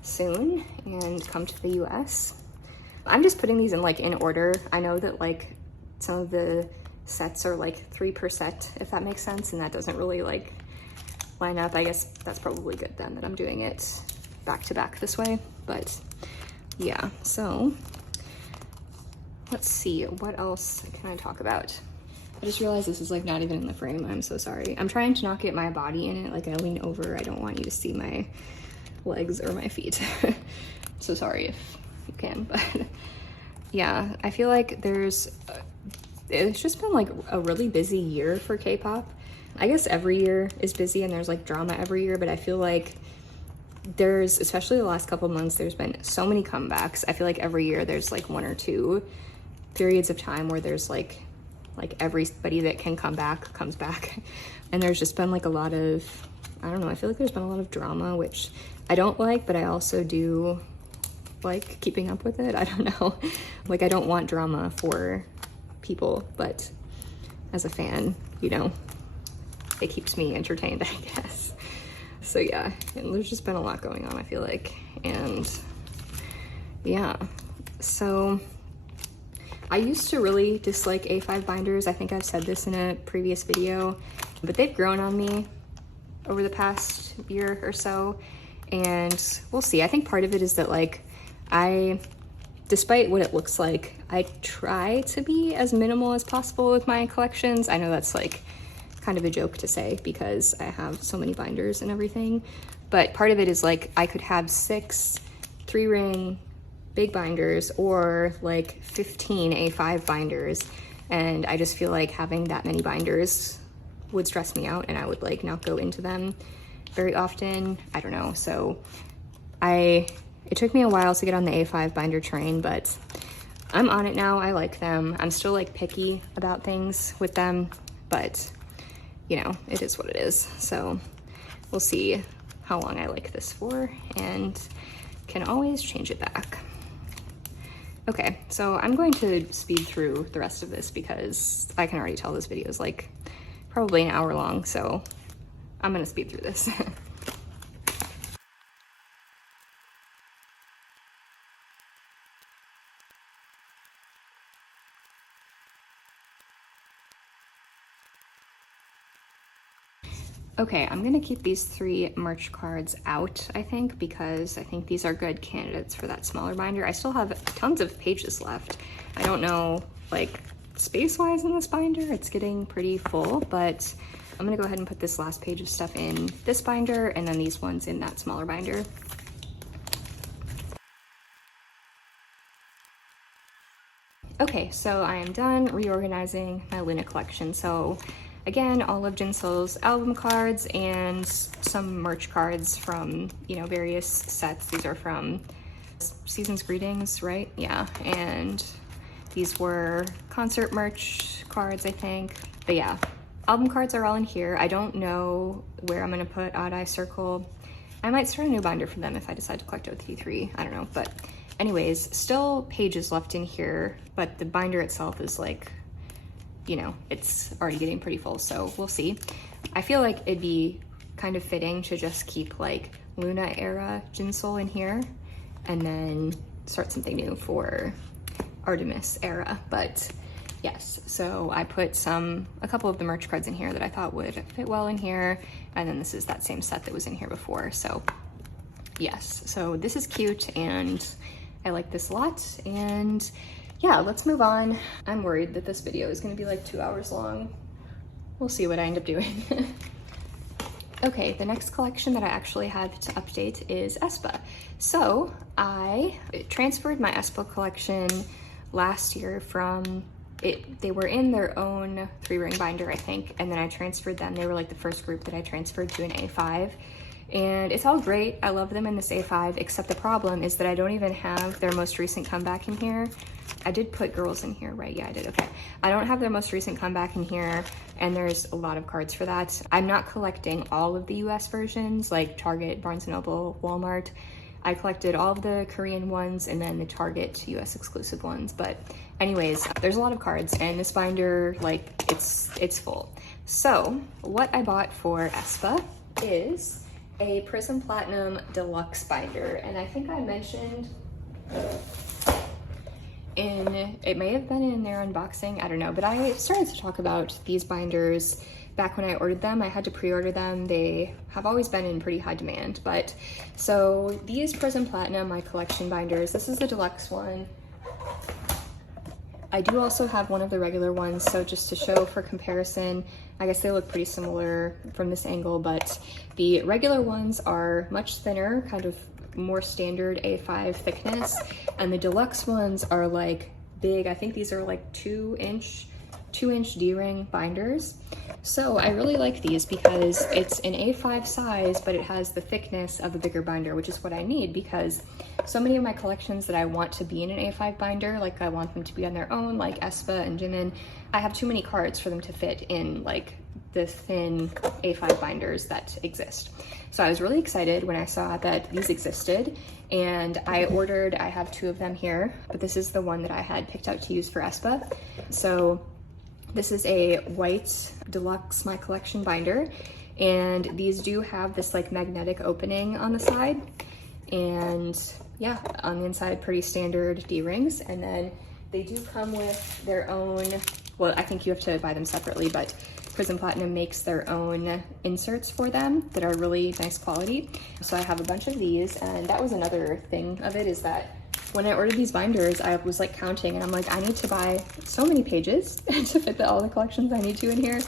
soon and come to the US. I'm just putting these in like in order. I know that like some of the sets are like 3 per set, if that makes sense, and that doesn't really like line up. I guess that's probably good then that I'm doing it back to back this way. But yeah, so let's see, what else can I talk about? I just realized this is like not even in the frame. I'm so sorry. I'm trying to not get my body in it. Like, I lean over. I don't want you to see my legs or my feet. So sorry if you can, but yeah, I feel like it's just been like a really busy year for K-pop. I guess every year is busy and there's like drama every year, but I feel like there's, especially the last couple of months, there's been so many comebacks. I feel like every year there's like 1 or 2 periods of time where there's like everybody that can come back comes back. And there's just been like a lot of, I don't know, I feel like there's been a lot of drama, which I don't like, but I also do like keeping up with it. I don't know. Like, I don't want drama for people, but as a fan, you know, it keeps me entertained, I guess. So yeah, and there's just been a lot going on, I feel like. And yeah, so I used to really dislike A5 binders. I think I've said this in a previous video, but they've grown on me over the past year or so, and we'll see. I think part of it is that like despite what it looks like, I try to be as minimal as possible with my collections. I know that's like kind of a joke to say because I have so many binders and everything, but part of it is like I could have 6 3-ring big binders or like 15 A5 binders, and I just feel like having that many binders would stress me out and I would like not go into them very often. I don't know. So it took me a while to get on the A5 binder train, but I'm on it now. I like them. I'm still like picky about things with them, but you know, it is what it is. So we'll see how long I like this for and can always change it back. Okay, so I'm going to speed through the rest of this because I can already tell this video is like probably an hour long, so I'm gonna speed through this. Okay, I'm gonna keep these 3 merch cards out, I think, because I think these are good candidates for that smaller binder. I still have tons of pages left. I don't know, like, space-wise in this binder, it's getting pretty full, but I'm gonna go ahead and put this last page of stuff in this binder and then these ones in that smaller binder. Okay, so I am done reorganizing my Loona collection. So again, all of Jinsoul's album cards and some merch cards from, you know, various sets. These are from Season's Greetings, right? Yeah, and these were concert merch cards, I think. But yeah, album cards are all in here. I don't know where I'm gonna put Odd Eye Circle. I might start a new binder for them if I decide to collect OT3, I don't know. But anyways, still pages left in here, but the binder itself is like, you know, it's already getting pretty full, so we'll see. I feel like it'd be kind of fitting to just keep like Loona era Jinsoul in here and then start something new for Artemis era, but yes. So I put a couple of the merch cards in here that I thought would fit well in here, and then this is that same set that was in here before, so yes. So this is cute and I like this a lot, and yeah, let's move on. I'm worried that this video is gonna be like 2 hours long. We'll see what I end up doing. Okay, the next collection that I actually have to update is aespa. So I transferred my aespa collection last year from, they were in their own 3-ring binder, I think, and then I transferred them. They were like the first group that I transferred to an A5. And it's all great, I love them in this A5, except the problem is that I don't even have their most recent comeback in here. I did put girls in here, right? Yeah, I did, okay. I don't have their most recent comeback in here, and there's a lot of cards for that. I'm not collecting all of the US versions, like Target, Barnes & Noble, Walmart. I collected all of the Korean ones and then the Target US exclusive ones. But anyways, there's a lot of cards, and this binder, like, it's full. So what I bought for aespa is a Prism Platinum Deluxe binder, and I think I mentioned it may have been in their unboxing, I don't know, but I started to talk about these binders back when I ordered them. I had to pre-order them. They have always been in pretty high demand, but so these Prism Platinum, my collection binders, this is the deluxe one. I do also have one of the regular ones, so just to show for comparison, I guess they look pretty similar from this angle, but the regular ones are much thinner, kind of more standard A5 thickness, and the deluxe ones are like big. I think these are like 2-inch D-ring binders. So I really like these because it's an A5 size, but it has the thickness of a bigger binder, which is what I need because so many of my collections that I want to be in an A5 binder, like I want them to be on their own, like aespa and Jimin, I have too many cards for them to fit in like the thin A5 binders that exist. So I was really excited when I saw that these existed, and I ordered, I have 2 of them here, but this is the one that I had picked out to use for aespa. So this is a white deluxe my collection binder, and these do have this like magnetic opening on the side, and yeah, on the inside pretty standard D-rings, and then they do come with their own, well, I think you have to buy them separately, but Prism Platinum makes their own inserts for them that are really nice quality. So I have a bunch of these, and that was another thing of it, is that when I ordered these binders, I was like counting and I'm like, I need to buy so many pages to fit all the collections I need to in here.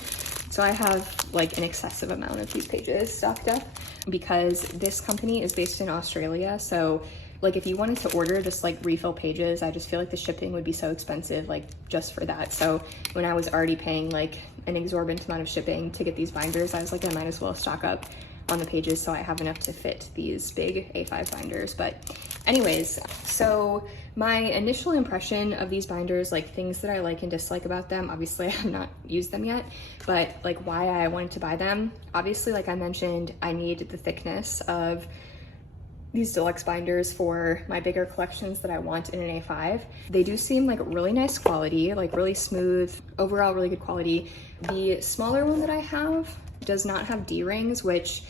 So I have like an excessive amount of these pages stocked up because this company is based in Australia. So like if you wanted to order just like refill pages, I just feel like the shipping would be so expensive, like just for that. So when I was already paying like an exorbitant amount of shipping to get these binders, I was like, I might as well stock up on the pages so I have enough to fit these big A5 binders. But anyways, so my initial impression of these binders, like things that I like and dislike about them, obviously I have not used them yet, but like why I wanted to buy them, obviously like I mentioned, I need the thickness of these deluxe binders for my bigger collections that I want in an A5. They do seem like really nice quality, like really smooth, overall really good quality. The smaller one that I have does not have D-rings, which,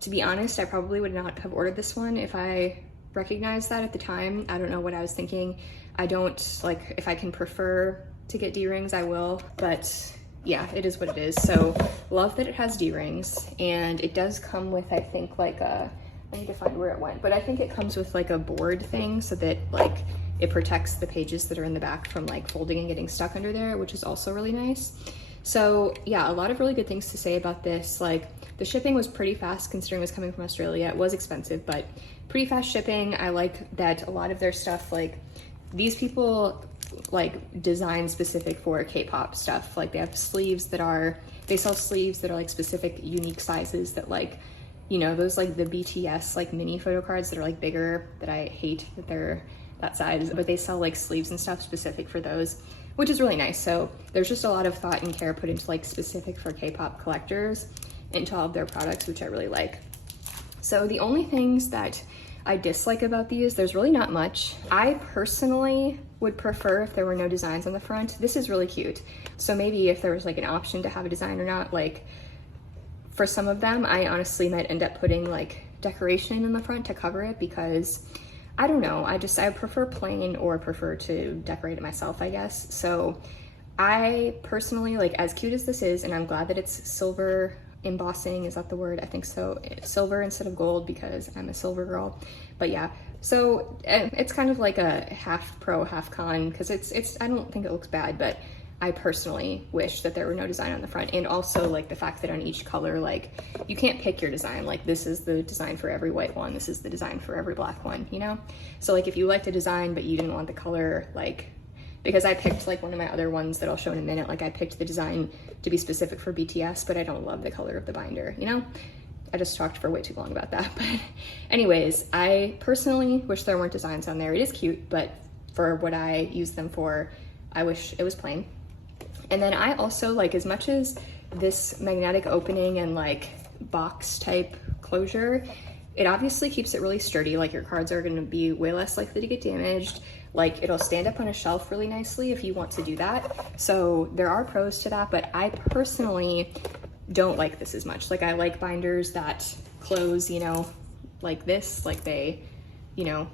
to be honest, I probably would not have ordered this one if I recognized that at the time. I don't know what I was thinking. I don't, like, if I can prefer to get D-rings, I will, but yeah, it is what it is. So love that it has D-rings, and it does come with, I think, like a, I need to find where it went, but I think it comes with like a board thing so that like it protects the pages that are in the back from like folding and getting stuck under there, which is also really nice. So yeah, a lot of really good things to say about this. Like the shipping was pretty fast considering it was coming from Australia. It was expensive, but pretty fast shipping. I like that a lot of their stuff, like these people like design specific for K-pop stuff. Like they have sleeves that are, they sell sleeves that are like specific unique sizes that like, you know, those like the BTS like mini photo cards that are like bigger, that I hate that they're that size, but they sell like sleeves and stuff specific for those, which is really nice. So there's just a lot of thought and care put into like specific for K-pop collectors into all of their products, which I really like. So the only things that I dislike about these, there's really not much. I personally would prefer if there were no designs on the front. This is really cute. So maybe if there was like an option to have a design or not, like for some of them, I honestly might end up putting like decoration in the front to cover it because I don't know, I prefer plain or prefer to decorate it myself, I guess. So I personally, like as cute as this is, and I'm glad that it's silver embossing, is that the word? I think so. Silver instead of gold because I'm a silver girl. But yeah, so it's kind of like a half pro, half con because it's I don't think it looks bad, but I personally wish that there were no design on the front. And also like the fact that on each color, like you can't pick your design. Like this is the design for every white one. This is the design for every black one, you know? So like if you liked a design, but you didn't want the color, like, because I picked like one of my other ones that I'll show in a minute, like I picked the design to be specific for BTS, but I don't love the color of the binder, you know? I just talked for way too long about that. But anyways, I personally wish there weren't designs on there. It is cute, but for what I use them for, I wish it was plain. And then I also, like, as much as this magnetic opening and like box type closure, it obviously keeps it really sturdy. Like your cards are gonna be way less likely to get damaged. Like it'll stand up on a shelf really nicely if you want to do that. So there are pros to that, but I personally don't like this as much. Like I like binders that close, you know, like this, like they, you know,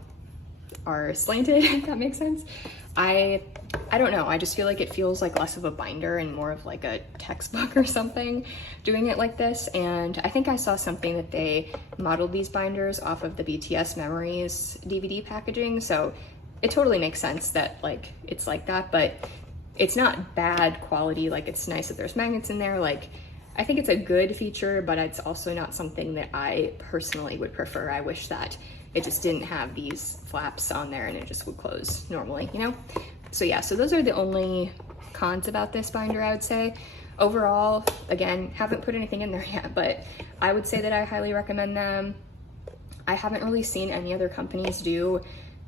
are slanted, if that makes sense. I don't know, I just feel like it feels like less of a binder and more of like a textbook or something doing it like this. And I think I saw something that they modeled these binders off of the BTS Memories DVD packaging. So it totally makes sense that like it's like that, but it's not bad quality. Like it's nice that there's magnets in there. Like I think it's a good feature, but it's also not something that I personally would prefer. I wish that it just didn't have these flaps on there and it just would close normally, you know? So yeah, so those are the only cons about this binder, I would say. Overall, again, haven't put anything in there yet, but I would say that I highly recommend them. I haven't really seen any other companies do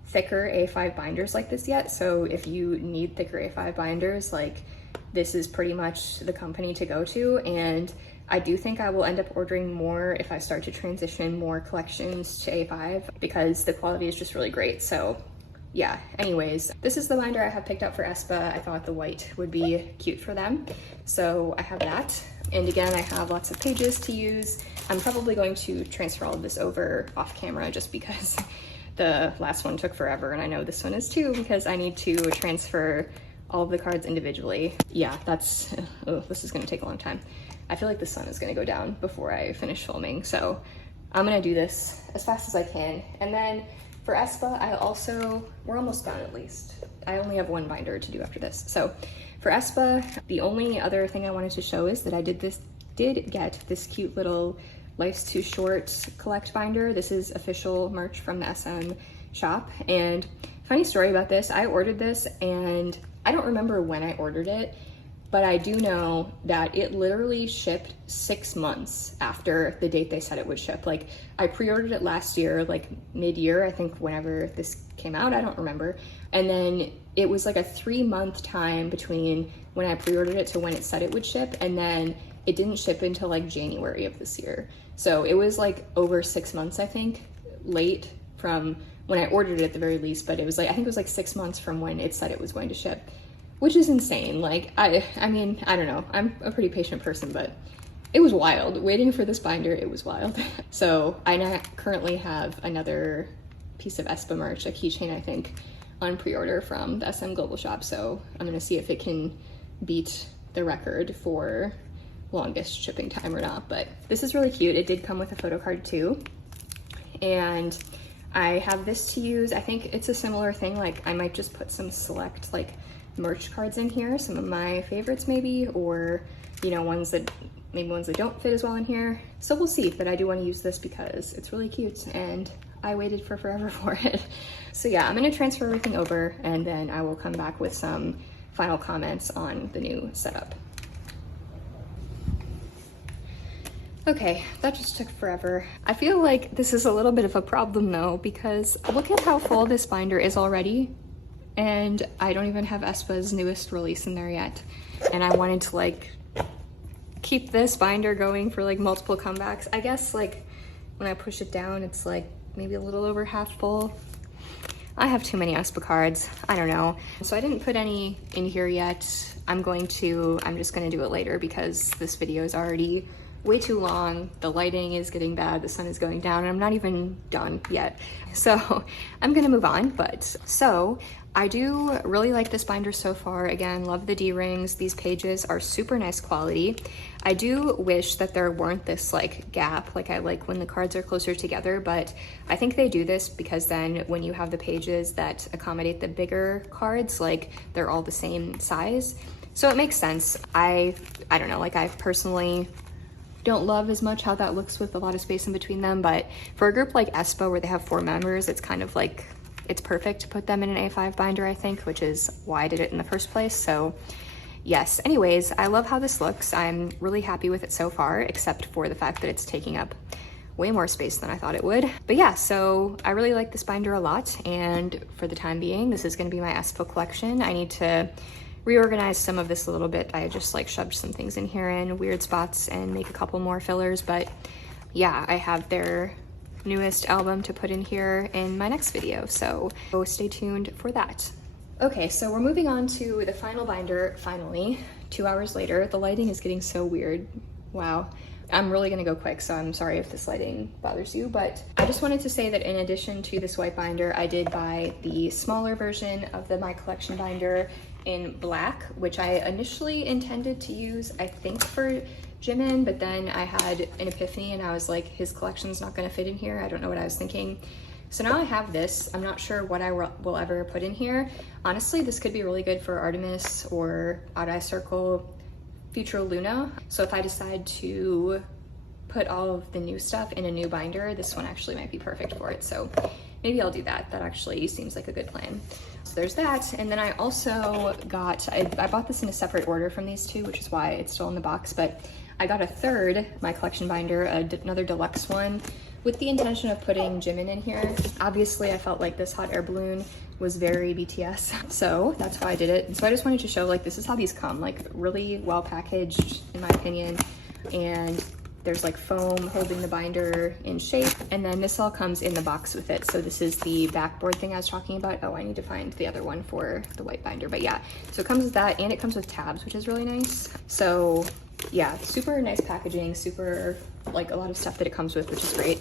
thicker A5 binders like this yet. So if you need thicker A5 binders, like this is pretty much the company to go to. And I do think I will end up ordering more if I start to transition more collections to A5 because the quality is just really great. So yeah, anyways, this is the binder I have picked up for aespa. I thought the white would be cute for them. So I have that. And again, I have lots of pages to use. I'm probably going to transfer all of this over off camera just because the last one took forever. And I know this one is too because I need to transfer all of the cards individually. Yeah, that's, oh, this is gonna take a long time. I feel like the sun is gonna go down before I finish filming. So I'm gonna do this as fast as I can. And then for aespa, we're almost done at least. I only have one binder to do after this. So for aespa, the only other thing I wanted to show is that I did get this cute little Life's Too Short collect binder. This is official merch from the SM shop. And funny story about this, I ordered this and I don't remember when I ordered it, but I do know that it literally shipped 6 months after the date they said it would ship. Like I pre-ordered it last year, like mid-year, I think whenever this came out, I don't remember. And then it was like a 3-month time between when I pre-ordered it to when it said it would ship. And then it didn't ship until like January of this year. So it was like over 6 months, I think, late from when I ordered it at the very least, but it was like, I think it was like 6 months from when it said it was going to ship, which is insane. Like, I mean, I don't know. I'm a pretty patient person, but it was wild. Waiting for this binder, it was wild. So I now currently have another piece of aespa merch, a keychain, I think, on pre-order from the SM Global Shop. So I'm gonna see if it can beat the record for longest shipping time or not. But this is really cute. It did come with a photo card too. And I have this to use. I think it's a similar thing. Like, I might just put some select like merch cards in here, some of my favorites maybe, or, you know, ones that don't fit as well in here. So we'll see, but I do want to use this because it's really cute and I waited for forever for it. So yeah, I'm gonna transfer everything over and then I will come back with some final comments on the new setup. Okay, that just took forever. I feel like this is a little bit of a problem though, because look at how full this binder is already. And I don't even have aespa's newest release in there yet. And I wanted to like keep this binder going for like multiple comebacks. I guess like when I push it down, it's like maybe a little over half full. I have too many aespa cards, I don't know. So I didn't put any in here yet. I'm just gonna do it later because this video is already way too long. The lighting is getting bad, the sun is going down, and I'm not even done yet. So I'm gonna move on, so I do really like this binder so far. Again, love the D-rings. These pages are super nice quality. I do wish that there weren't this like gap, like I like when the cards are closer together, but I think they do this because then when you have the pages that accommodate the bigger cards, like they're all the same size. So it makes sense. I don't know, like I personally don't love as much how that looks with a lot of space in between them, but for a group like aespa where they have 4 members, it's kind of like, it's perfect to put them in an A5 binder, I think, which is why I did it in the first place. So yes, anyways, I love how this looks. I'm really happy with it so far, except for the fact that it's taking up way more space than I thought it would. But yeah, so I really like this binder a lot. And for the time being, this is gonna be my aespa collection. I need to reorganize some of this a little bit. I just like shoved some things in here in weird spots and make a couple more fillers. But yeah, I have their newest album to put in here in my next video, so stay tuned for that. Okay, so we're moving on to the final binder, finally, 2 hours later. The lighting is getting so weird. Wow. I'm really gonna go quick, so I'm sorry if this lighting bothers you, but I just wanted to say that in addition to this white binder, I did buy the smaller version of the My Collection binder in black, which I initially intended to use, I think, for Jimin, but then I had an epiphany and I was like, his collection's not gonna fit in here. I don't know what I was thinking. So now I have this. I'm not sure what I will ever put in here. Honestly, this could be really good for Artemis or Odd Eye Circle, future Loona. So if I decide to put all of the new stuff in a new binder, this one actually might be perfect for it. So maybe I'll do that. That actually seems like a good plan. So there's that. And then I also got, I bought this in a separate order from these two, which is why it's still in the box, but I got a third My Collection binder, another deluxe one, with the intention of putting Jimin in here. Obviously, I felt like this hot air balloon was very BTS, so that's how I did it. And so I just wanted to show, like, this is how these come, like really well packaged, in my opinion. And there's like foam holding the binder in shape. And then this all comes in the box with it. So this is the backboard thing I was talking about. Oh, I need to find the other one for the white binder, but yeah. So it comes with that, and it comes with tabs, which is really nice. So yeah, super nice packaging, super, like, a lot of stuff that it comes with, which is great.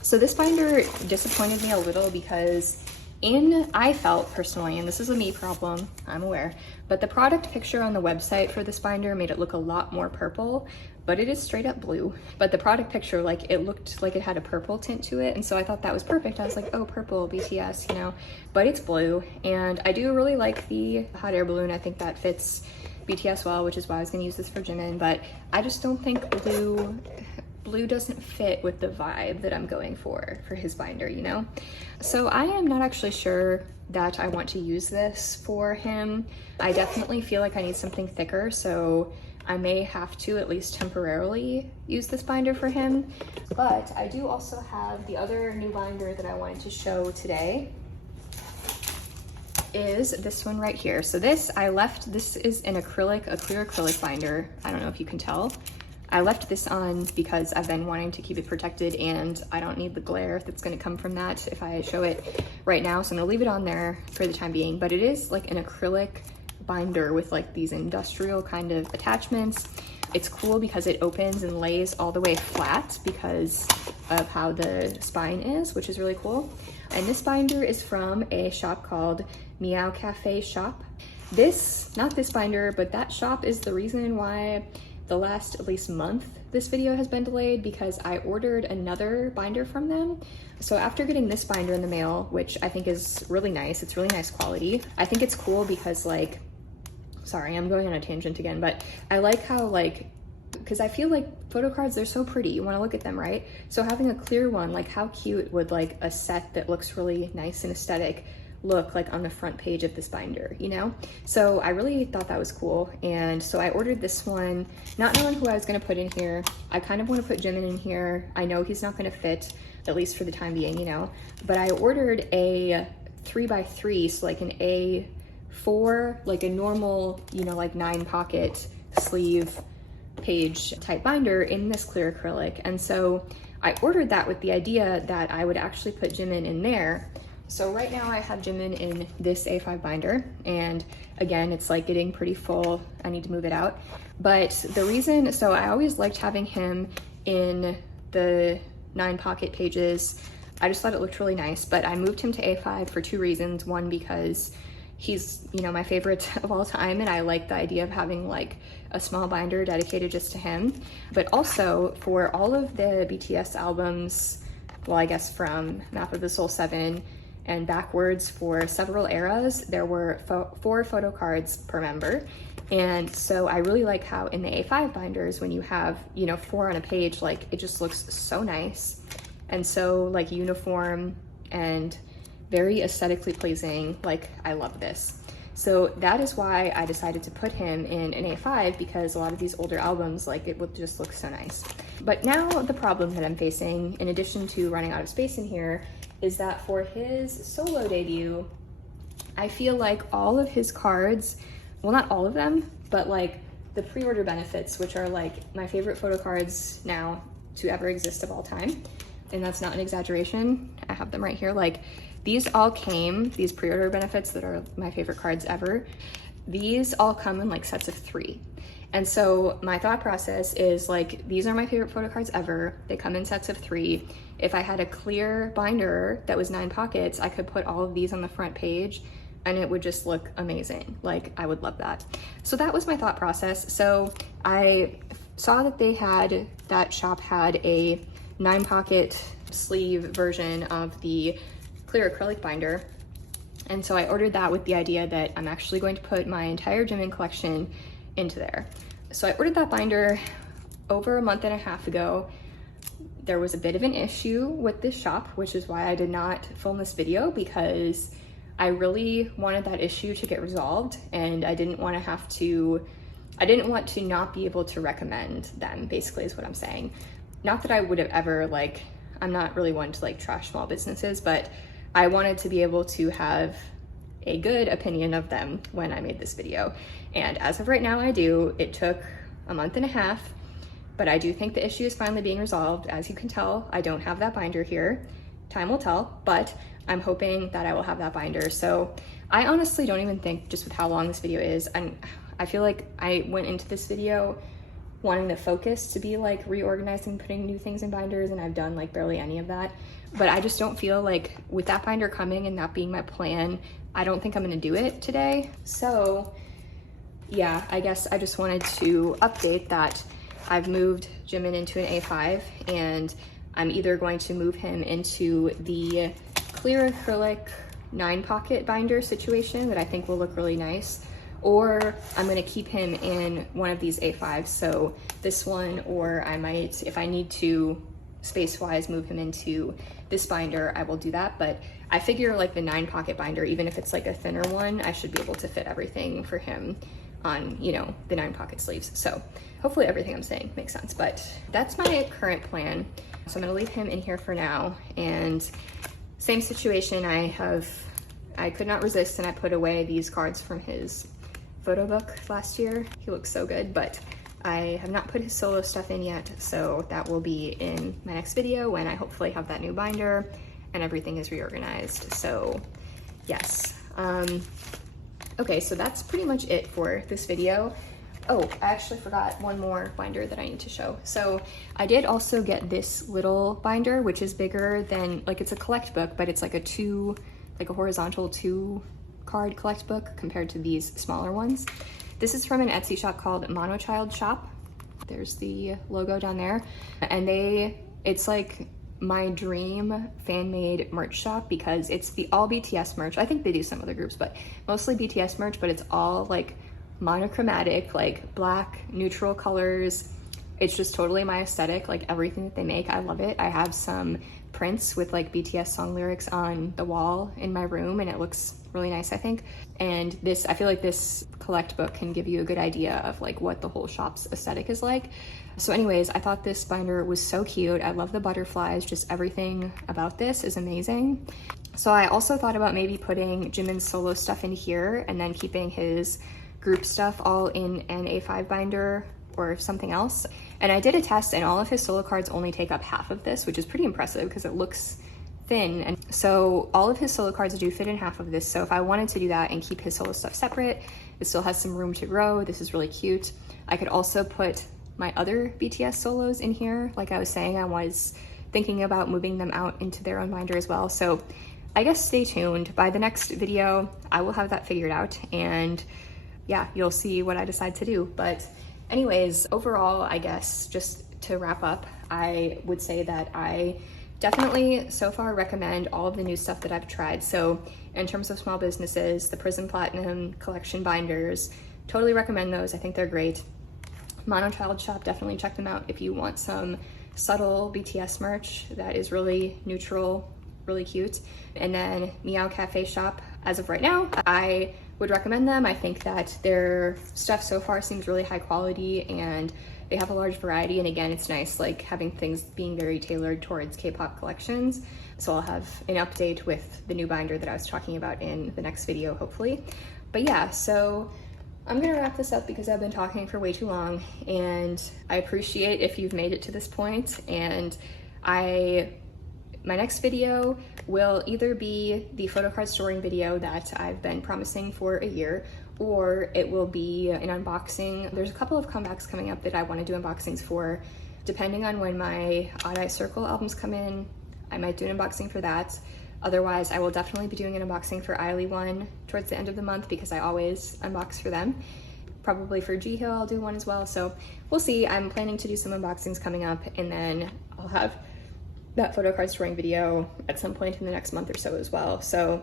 So this binder disappointed me a little because I felt personally, and this is a me problem, I'm aware, but the product picture on the website for this binder made it look a lot more purple, but it is straight up blue. But the product picture, like, it looked like it had a purple tint to it, and so I thought that was perfect. I was like, oh, purple, BTS, you know, but it's blue. And I do really like the hot air balloon. I think that fits BTS well, which is why I was gonna use this for Jimin, but I just don't think blue doesn't fit with the vibe that I'm going for his binder, you know? So I am not actually sure that I want to use this for him. I definitely feel like I need something thicker, so I may have to at least temporarily use this binder for him. But I do also have the other new binder that I wanted to show today, is this one right here. So this is an acrylic, a clear acrylic binder. I don't know if you can tell. I left this on because I've been wanting to keep it protected and I don't need the glare that's gonna come from that if I show it right now. So I'm gonna leave it on there for the time being, but it is like an acrylic binder with like these industrial kind of attachments. It's cool because it opens and lays all the way flat because of how the spine is, which is really cool. And this binder is from a shop called meowcafeshop. Not this binder, but that shop is the reason why the last at least month this video has been delayed, because I ordered another binder from them. So after getting this binder in the mail, which I think is really nice, it's really nice quality. I think it's cool because like, sorry, I'm going on a tangent again, but I like how like, because I feel like photo cards, they're so pretty, you want to look at them, right? So having a clear one, like how cute would like a set that looks really nice and aesthetic look like on the front page of this binder, you know? So I really thought that was cool. And so I ordered this one, not knowing who I was gonna put in here. I kind of want to put Jimin in here. I know he's not gonna fit, at least for the time being, you know? But I ordered a 3x3, so like an A4, like a normal, you know, like 9 pocket sleeve page type binder in this clear acrylic. And so I ordered that with the idea that I would actually put Jimin in there. So right now I have Jimin in this A5 binder, and again, it's like getting pretty full. I need to move it out. But the reason, so I always liked having him in the 9 pocket pages. I just thought it looked really nice, but I moved him to A5 for 2 reasons. One, because he's, you know, my favorite of all time, and I like the idea of having like a small binder dedicated just to him. But also for all of the BTS albums, well, I guess from Map of the Soul 7 and backwards for several eras, there were 4 photo cards per member. And so I really like how in the A5 binders, when you have, you know, 4 on a page, like it just looks so nice and so like uniform and very aesthetically pleasing. Like I love this. So that is why I decided to put him in an A5, because a lot of these older albums, like it would just look so nice. But now the problem that I'm facing, in addition to running out of space in here, is that for his solo debut, I feel like all of his cards, well, not all of them, but like the pre-order benefits, which are like my favorite photo cards now to ever exist of all time, and that's not an exaggeration, I have them right here, like these all came, these pre-order benefits that are my favorite cards ever, these all come in like sets of 3. And so my thought process is like, these are my favorite photo cards ever. They come in sets of 3. If I had a clear binder that was 9 pockets, I could put all of these on the front page and it would just look amazing. Like I would love that. So that was my thought process. So I saw that that shop had a 9 pocket sleeve version of the clear acrylic binder. And so I ordered that with the idea that I'm actually going to put my entire Jimin collection into there. So I ordered that binder over a month and a half ago. There was a bit of an issue with this shop, which is why I did not film this video, because I really wanted that issue to get resolved, and I didn't want to not be able to recommend them, basically is what I'm saying. Not that I would have ever, like, I'm not really one to like trash small businesses, but I wanted to be able to have a good opinion of them when I made this video. And as of right now, I do. It took a month and a half, but I do think the issue is finally being resolved. As you can tell, I don't have that binder here. Time will tell, but I'm hoping that I will have that binder. So I honestly don't even think, just with how long this video is, and I feel like I went into this video wanting the focus to be like reorganizing, putting new things in binders, and I've done like barely any of that. But I just don't feel like, with that binder coming and that being my plan, I don't think I'm gonna do it today. So yeah, I guess I just wanted to update that I've moved Jimin into an A5, and I'm either going to move him into the clear acrylic 9 pocket binder situation that I think will look really nice, or I'm gonna keep him in one of these A5s, so this one, or I might, if I need to space-wise, move him into this binder, I will do that. But I figure like the 9 pocket binder, even if it's like a thinner one, I should be able to fit everything for him on, you know, the 9 pocket sleeves. So hopefully everything I'm saying makes sense, but that's my current plan. So I'm gonna leave him in here for now. And same situation, I could not resist, and I put away these cards from his photo book last year. He looks so good, but I have not put his solo stuff in yet, so that will be in my next video when I hopefully have that new binder and everything is reorganized. So yes. Okay, so that's pretty much it for this video. Oh, I actually forgot one more binder that I need to show. So I did also get this little binder, which is bigger than, like, it's a collect book, but it's like a horizontal 2-card collect book compared to these smaller ones. This is from an Etsy shop called Monochildshop. There's the logo down there. And it's like my dream fan-made merch shop because it's all BTS merch. I think they do some other groups, but mostly BTS merch, but it's all like monochromatic, like black, neutral colors. It's just totally my aesthetic, like everything that they make, I love it. I have some prints with like BTS song lyrics on the wall in my room and it looks really nice, I think. And I feel like this collect book can give you a good idea of like what the whole shop's aesthetic is like. So anyways, I thought this binder was so cute. I love the butterflies, just everything about this is amazing. So I also thought about maybe putting Jimin's solo stuff in here and then keeping his group stuff all in an A5 binder or something else. And I did a test and all of his solo cards only take up half of this, which is pretty impressive because it looks thin. And so all of his solo cards do fit in half of this. So if I wanted to do that and keep his solo stuff separate, it still has some room to grow. This is really cute. I could also put my other BTS solos in here. Like I was saying, I was thinking about moving them out into their own binder as well. So I guess stay tuned. By the next video, I will have that figured out and yeah, you'll see what I decide to do. But anyways, overall, I guess just to wrap up, I would say that I definitely so far recommend all of the new stuff that I've tried. So in terms of small businesses, the Prism Platinum collection binders, totally recommend those. I think they're great. Monochildshop, definitely check them out if you want some subtle BTS merch that is really neutral, really cute. And then meowcafeshop, as of right now, I would recommend them. I think that their stuff so far seems really high quality and they have a large variety. And again, it's nice like having things being very tailored towards K-pop collections. So I'll have an update with the new binder that I was talking about in the next video, hopefully. But yeah, so I'm gonna wrap this up because I've been talking for way too long and I appreciate if you've made it to this point. And my next video will either be the photocard storing video that I've been promising for a year, or it will be an unboxing. There's a couple of comebacks coming up that I want to do unboxings for. Depending on when my Odd Eye Circle albums come in, I might do an unboxing for that. Otherwise, I will definitely be doing an unboxing for i-dle one towards the end of the month because I always unbox for them. Probably for G-Hill I'll do one as well, so we'll see. I'm planning to do some unboxings coming up and then I'll have that photocard storing video at some point in the next month or so as well. So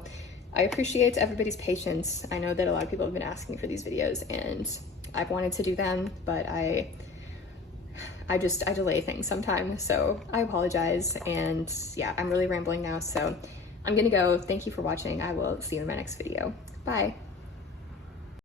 I appreciate everybody's patience. I know that a lot of people have been asking for these videos and I've wanted to do them, but I delay things sometimes, so I apologize. And yeah, I'm really rambling now, so I'm gonna go. Thank you for watching. I will see you in my next video. Bye.